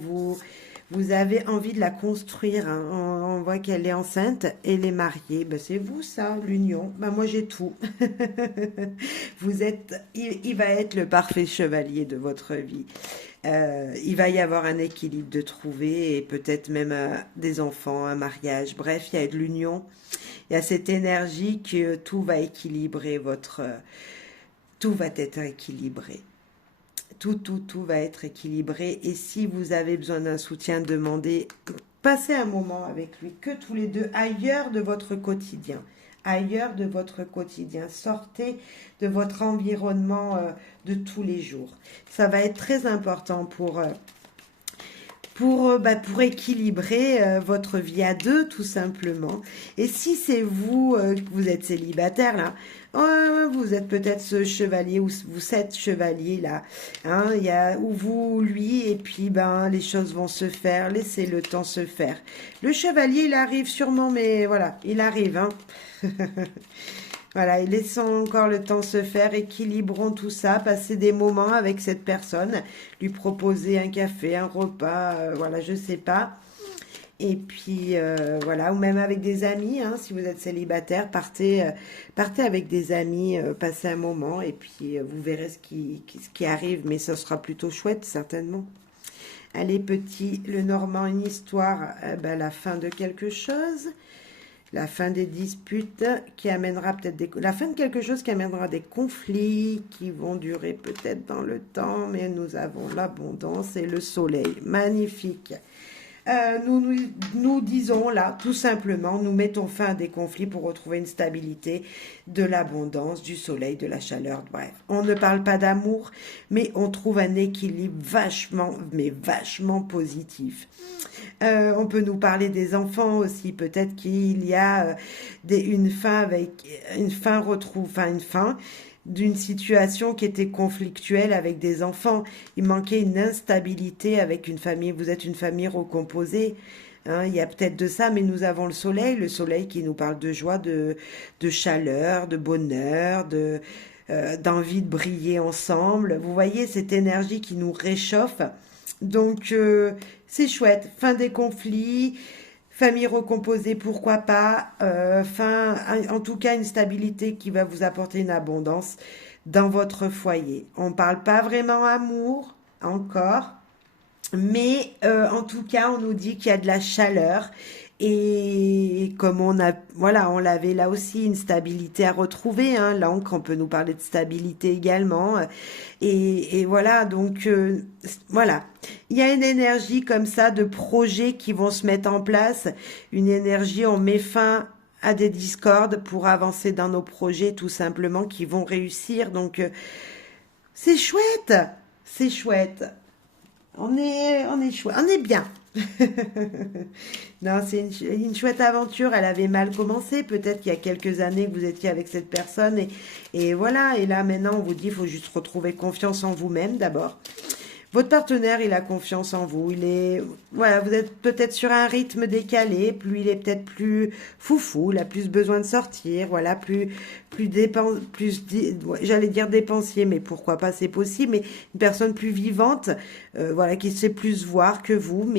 vous avez envie de la construire. Hein. On voit qu'elle est enceinte. Elle est mariée. Ben, c'est vous, ça, l'union. Ben, moi, j'ai tout. Il va être le parfait chevalier de votre vie. Il va y avoir un équilibre de trouver et peut-être même des enfants, un mariage. Bref, il y a de l'union. Il y a cette énergie que tout va équilibrer tout va être équilibré. Tout va être équilibré. Et si vous avez besoin d'un soutien, demandez, passez un moment avec lui, que tous les deux, ailleurs de votre quotidien. Ailleurs de votre quotidien. Sortez de votre environnement de tous les jours. Ça va être très important pour équilibrer votre vie à deux, tout simplement. Et si c'est vous, que vous êtes célibataire, là, vous êtes peut-être ce chevalier, ou vous êtes chevalier, là, hein, il y a, ou vous, ou lui, et puis, les choses vont se faire, laissez le temps se faire. Le chevalier, il arrive sûrement, mais voilà, il arrive, hein. Voilà, et laissons encore le temps se faire, équilibrons tout ça, passez des moments avec cette personne, lui proposer un café, un repas, voilà, je sais pas. Et puis, voilà, ou même avec des amis, hein, si vous êtes célibataire, partez avec des amis, passez un moment, et puis vous verrez ce qui arrive, mais ça sera plutôt chouette, certainement. Allez, petit, le Normand, une histoire, la fin de quelque chose. La fin des disputes qui amènera peut-être la fin de quelque chose qui amènera des conflits qui vont durer peut-être dans le temps, mais nous avons l'abondance et le soleil. Magnifique. Nous disons là, tout simplement, nous mettons fin à des conflits pour retrouver une stabilité, de l'abondance, du soleil, de la chaleur, bref. On ne parle pas d'amour, mais on trouve un équilibre vachement, mais vachement positif. On peut nous parler des enfants aussi. Peut-être qu'il y a une fin une fin d'une situation qui était conflictuelle avec des enfants. Il manquait une instabilité avec une famille. Vous êtes une famille recomposée. Hein, il y a peut-être de ça, mais nous avons le soleil qui nous parle de joie, de chaleur, de bonheur, d'envie de briller ensemble. Vous voyez cette énergie qui nous réchauffe. Donc, c'est chouette. Fin des conflits, famille recomposée, pourquoi pas. En tout cas, une stabilité qui va vous apporter une abondance dans votre foyer. On ne parle pas vraiment amour encore, mais en tout cas, on nous dit qu'il y a de la chaleur. Et comme voilà, on l'avait là aussi, une stabilité à retrouver, hein, l'encre, on peut nous parler de stabilité également. Et voilà, donc voilà, il y a une énergie comme ça de projets qui vont se mettre en place, une énergie, on met fin à des discordes pour avancer dans nos projets tout simplement qui vont réussir. Donc c'est chouette, c'est chouette. On est chouette, on est bien. Non, c'est une chouette aventure. Elle avait mal commencé. Peut-être qu'il y a quelques années que vous étiez avec cette personne. Et voilà. Et là, maintenant, on vous dit, il faut juste retrouver confiance en vous-même d'abord. Votre partenaire, il a confiance en vous. Voilà, vous êtes peut-être sur un rythme décalé. Il est peut-être plus foufou. Il a plus besoin de sortir. Voilà, j'allais dire dépensier, mais pourquoi pas, c'est possible. Mais une personne plus vivante, voilà, qui sait plus voir que vous.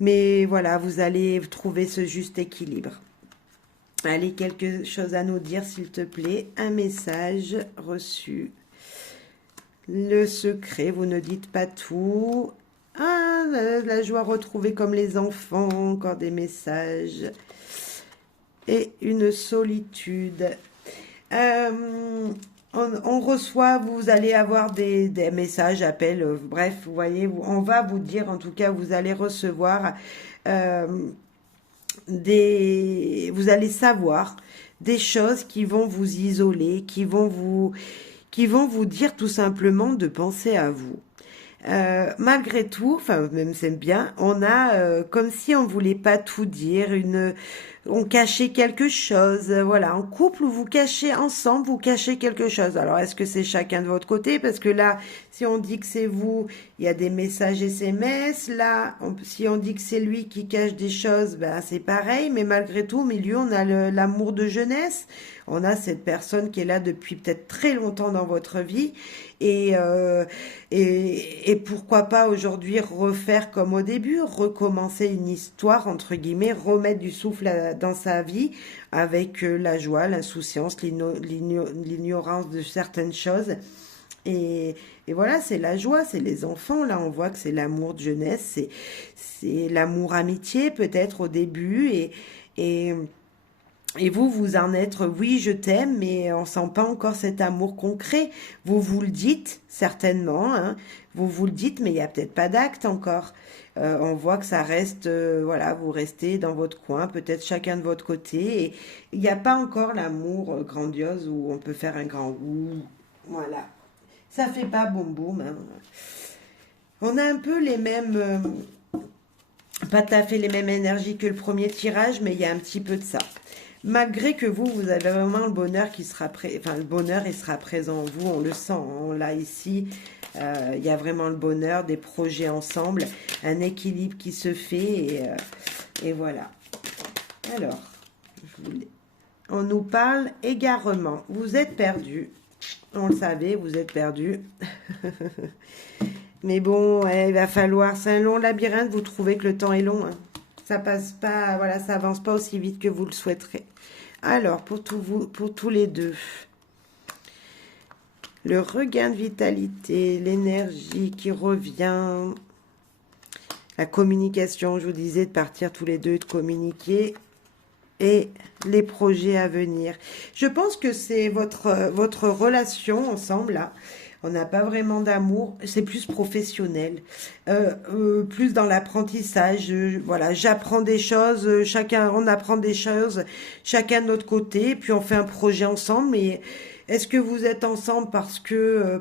Mais voilà, vous allez trouver ce juste équilibre. Allez, quelque chose à nous dire, s'il te plaît. Un message reçu. Le secret, vous ne dites pas tout. Ah, la joie retrouvée comme les enfants, encore des messages. Et une solitude. On reçoit, vous allez avoir des messages, appels, bref, vous voyez, on va vous dire, en tout cas, vous allez recevoir vous allez savoir des choses qui vont vous isoler, qui vont vous dire tout simplement de penser à vous. Malgré tout, enfin même c'est bien, on a comme si on voulait pas tout dire, on cachait quelque chose, voilà, en couple vous cachez ensemble, vous cachez quelque chose. Alors est-ce que c'est chacun de votre côté? Parce que là, si on dit que c'est vous, il y a des messages SMS. Là, si on dit que c'est lui qui cache des choses, ben c'est pareil. Mais malgré tout, au milieu, on a l'amour de jeunesse. On a cette personne qui est là depuis peut-être très longtemps dans votre vie. Et pourquoi pas aujourd'hui refaire comme au début, recommencer une histoire, entre guillemets, remettre du souffle dans sa vie avec la joie, l'insouciance, l'ignorance de certaines choses. Et voilà, c'est la joie, c'est les enfants. Là, on voit que c'est l'amour de jeunesse, c'est l'amour amitié peut-être au début. Et vous en êtes, oui, je t'aime, mais on sent pas encore cet amour concret. Vous le dites, certainement, hein, vous le dites, mais il n'y a peut-être pas d'acte encore. On voit que ça reste, voilà, vous restez dans votre coin, peut-être chacun de votre côté, et il n'y a pas encore l'amour grandiose où on peut faire un grand ouh, voilà. Ça fait pas boum boum, hein. On a un peu les mêmes, pas tout à fait les mêmes énergies que le premier tirage, mais il y a un petit peu de ça. Malgré que vous avez vraiment le bonheur qui sera le bonheur, il sera présent en vous, on le sent, on l'a ici, il y a vraiment le bonheur, des projets ensemble, un équilibre qui se fait, et voilà. Alors, on nous parle égarement, vous êtes perdu, on le savait, vous êtes perdu. Mais bon, il va falloir, c'est un long labyrinthe, vous trouvez que le temps est long, hein. Ça passe pas, voilà, ça avance pas aussi vite que vous le souhaiterez. Alors, pour tous les deux, le regain de vitalité, l'énergie qui revient, la communication, je vous disais, de partir tous les deux, de communiquer, et les projets à venir. Je pense que c'est votre relation ensemble, là. On n'a pas vraiment d'amour, c'est plus professionnel, plus dans l'apprentissage. Voilà, j'apprends des choses, chacun, on apprend des choses, chacun de notre côté, puis on fait un projet ensemble. Mais est-ce que vous êtes ensemble parce que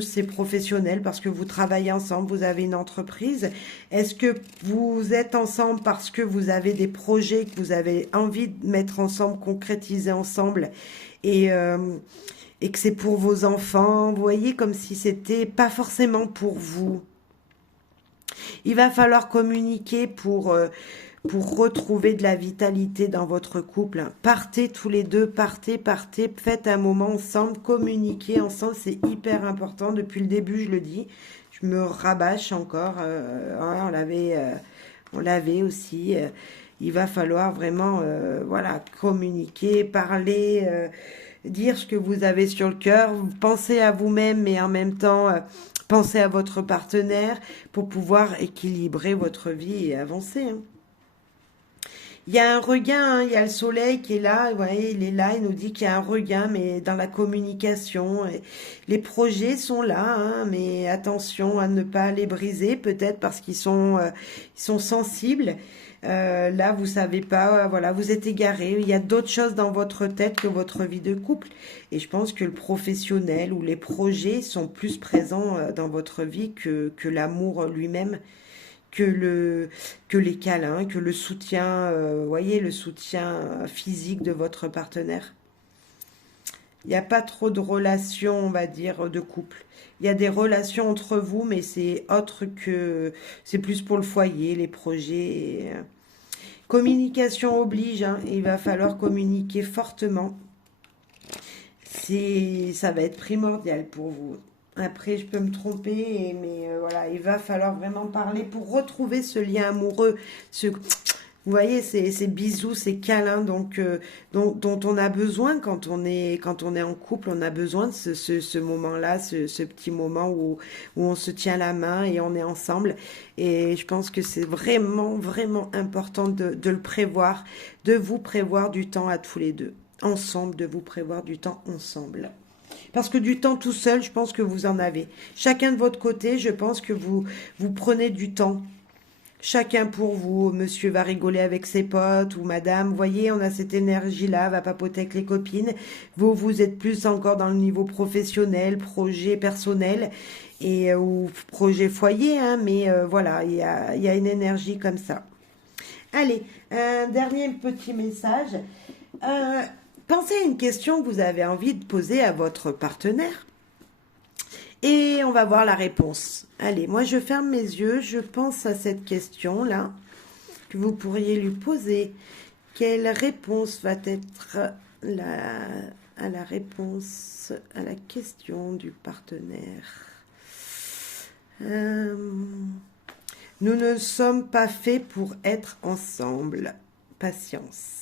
c'est professionnel, parce que vous travaillez ensemble, vous avez une entreprise? Est-ce que vous êtes ensemble parce que vous avez des projets que vous avez envie de mettre ensemble, concrétiser ensemble et, euh, et que c'est pour vos enfants? Vous voyez, comme si c'était pas forcément pour vous. Il va falloir communiquer pour retrouver de la vitalité dans votre couple. Partez tous les deux, partez, faites un moment ensemble, communiquez ensemble, c'est hyper important. Depuis le début, je le dis, je me rabâche encore. Ouais, on l'avait aussi. Il va falloir vraiment, voilà, communiquer, parler, dire ce que vous avez sur le cœur, pensez à vous-même, mais en même temps, pensez à votre partenaire pour pouvoir équilibrer votre vie et avancer, hein. Il y a un regain, hein, il y a le soleil qui est là, ouais, il est là, il nous dit qu'il y a un regain, mais dans la communication, les projets sont là, hein, mais attention à ne pas les briser, peut-être parce ils sont sensibles. Là, vous savez pas, voilà, vous êtes égaré. Il y a d'autres choses dans votre tête que votre vie de couple. Et je pense que le professionnel ou les projets sont plus présents dans votre vie que l'amour lui-même, que les câlins, que le soutien, voyez, le soutien physique de votre partenaire. Il n'y a pas trop de relations, on va dire, de couple. Il y a des relations entre vous, mais c'est autre que... C'est plus pour le foyer, les projets. Communication oblige, hein, il va falloir communiquer fortement. Ça va être primordial pour vous. Après, je peux me tromper, mais voilà, il va falloir vraiment parler pour retrouver ce lien amoureux, vous voyez, ces bisous, ces câlins dont on a besoin quand on est en couple. On a besoin de ce moment-là, ce petit moment où on se tient la main et on est ensemble. Et je pense que c'est vraiment, vraiment important de le prévoir, de vous prévoir du temps à tous les deux, ensemble, de vous prévoir du temps ensemble. Parce que du temps tout seul, je pense que vous en avez. Chacun de votre côté, je pense que vous prenez du temps. Chacun pour vous. Monsieur va rigoler avec ses potes ou madame. Vous voyez, on a cette énergie-là, va papoter avec les copines. Vous êtes plus encore dans le niveau professionnel, projet personnel ou projet foyer. Hein, mais voilà, il y a une énergie comme ça. Allez, un dernier petit message. Euh, Pensez à une question que vous avez envie de poser à votre partenaire et on va voir la réponse. Allez, moi je ferme mes yeux, je pense à cette question-là que vous pourriez lui poser. Quelle réponse va être à la réponse à la question du partenaire? Nous ne sommes pas faits pour être ensemble. Patience.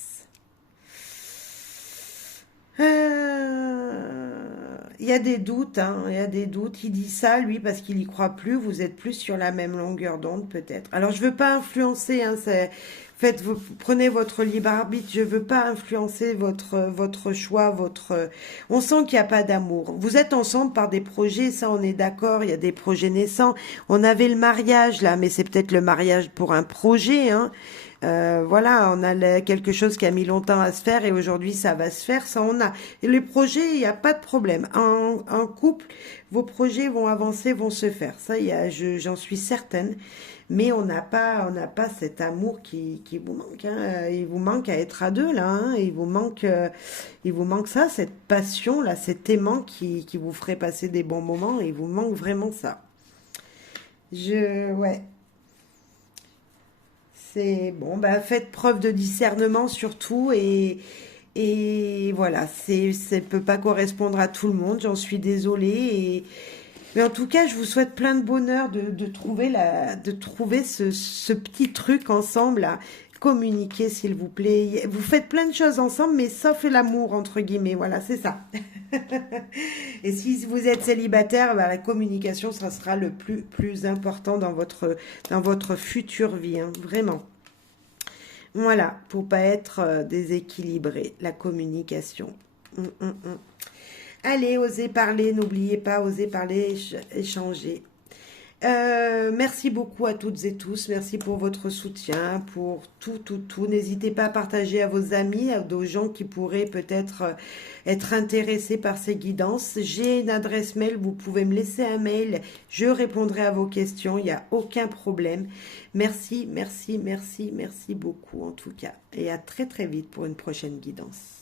Il y a des doutes, hein, il y a des doutes. Il dit ça, lui, parce qu'il n'y croit plus. Vous êtes plus sur la même longueur d'onde, peut-être. Alors, je veux pas influencer, hein, prenez votre libre arbitre. Je veux pas influencer votre choix, On sent qu'il n'y a pas d'amour. Vous êtes ensemble par des projets, ça, on est d'accord. Il y a des projets naissants. On avait le mariage, là, mais c'est peut-être le mariage pour un projet, hein. Voilà, on a quelque chose qui a mis longtemps à se faire et aujourd'hui ça va se faire, ça on a. Et les projets, il n'y a pas de problème. En couple, vos projets vont avancer, vont se faire. Ça, j'en suis certaine. Mais on n'a pas cet amour qui vous manque, hein. Il vous manque à être à deux là, hein. Il vous manque ça, cette passion là, cet aimant qui vous ferait passer des bons moments. Il vous manque vraiment ça. Ouais. C'est bon, bah faites preuve de discernement surtout et voilà, ça peut pas correspondre à tout le monde, j'en suis désolée mais en tout cas, je vous souhaite plein de bonheur de trouver ce petit truc ensemble là. Communiquer s'il vous plaît. Vous faites plein de choses ensemble, mais sauf l'amour entre guillemets. Voilà, c'est ça. Et si vous êtes célibataire, bah, la communication, ça sera le plus important dans votre future vie, hein, vraiment. Voilà, pour pas être déséquilibré, la communication. Allez, osez parler, n'oubliez pas, osez parler, échanger. Merci beaucoup à toutes et tous. Merci pour votre soutien, pour tout, tout, tout. N'hésitez pas à partager à vos amis, à d'autres gens qui pourraient peut-être être intéressés par ces guidances. J'ai une adresse mail, vous pouvez me laisser un mail. Je répondrai à vos questions, il n'y a aucun problème. Merci, merci, merci, merci beaucoup en tout cas. Et à très très vite pour une prochaine guidance.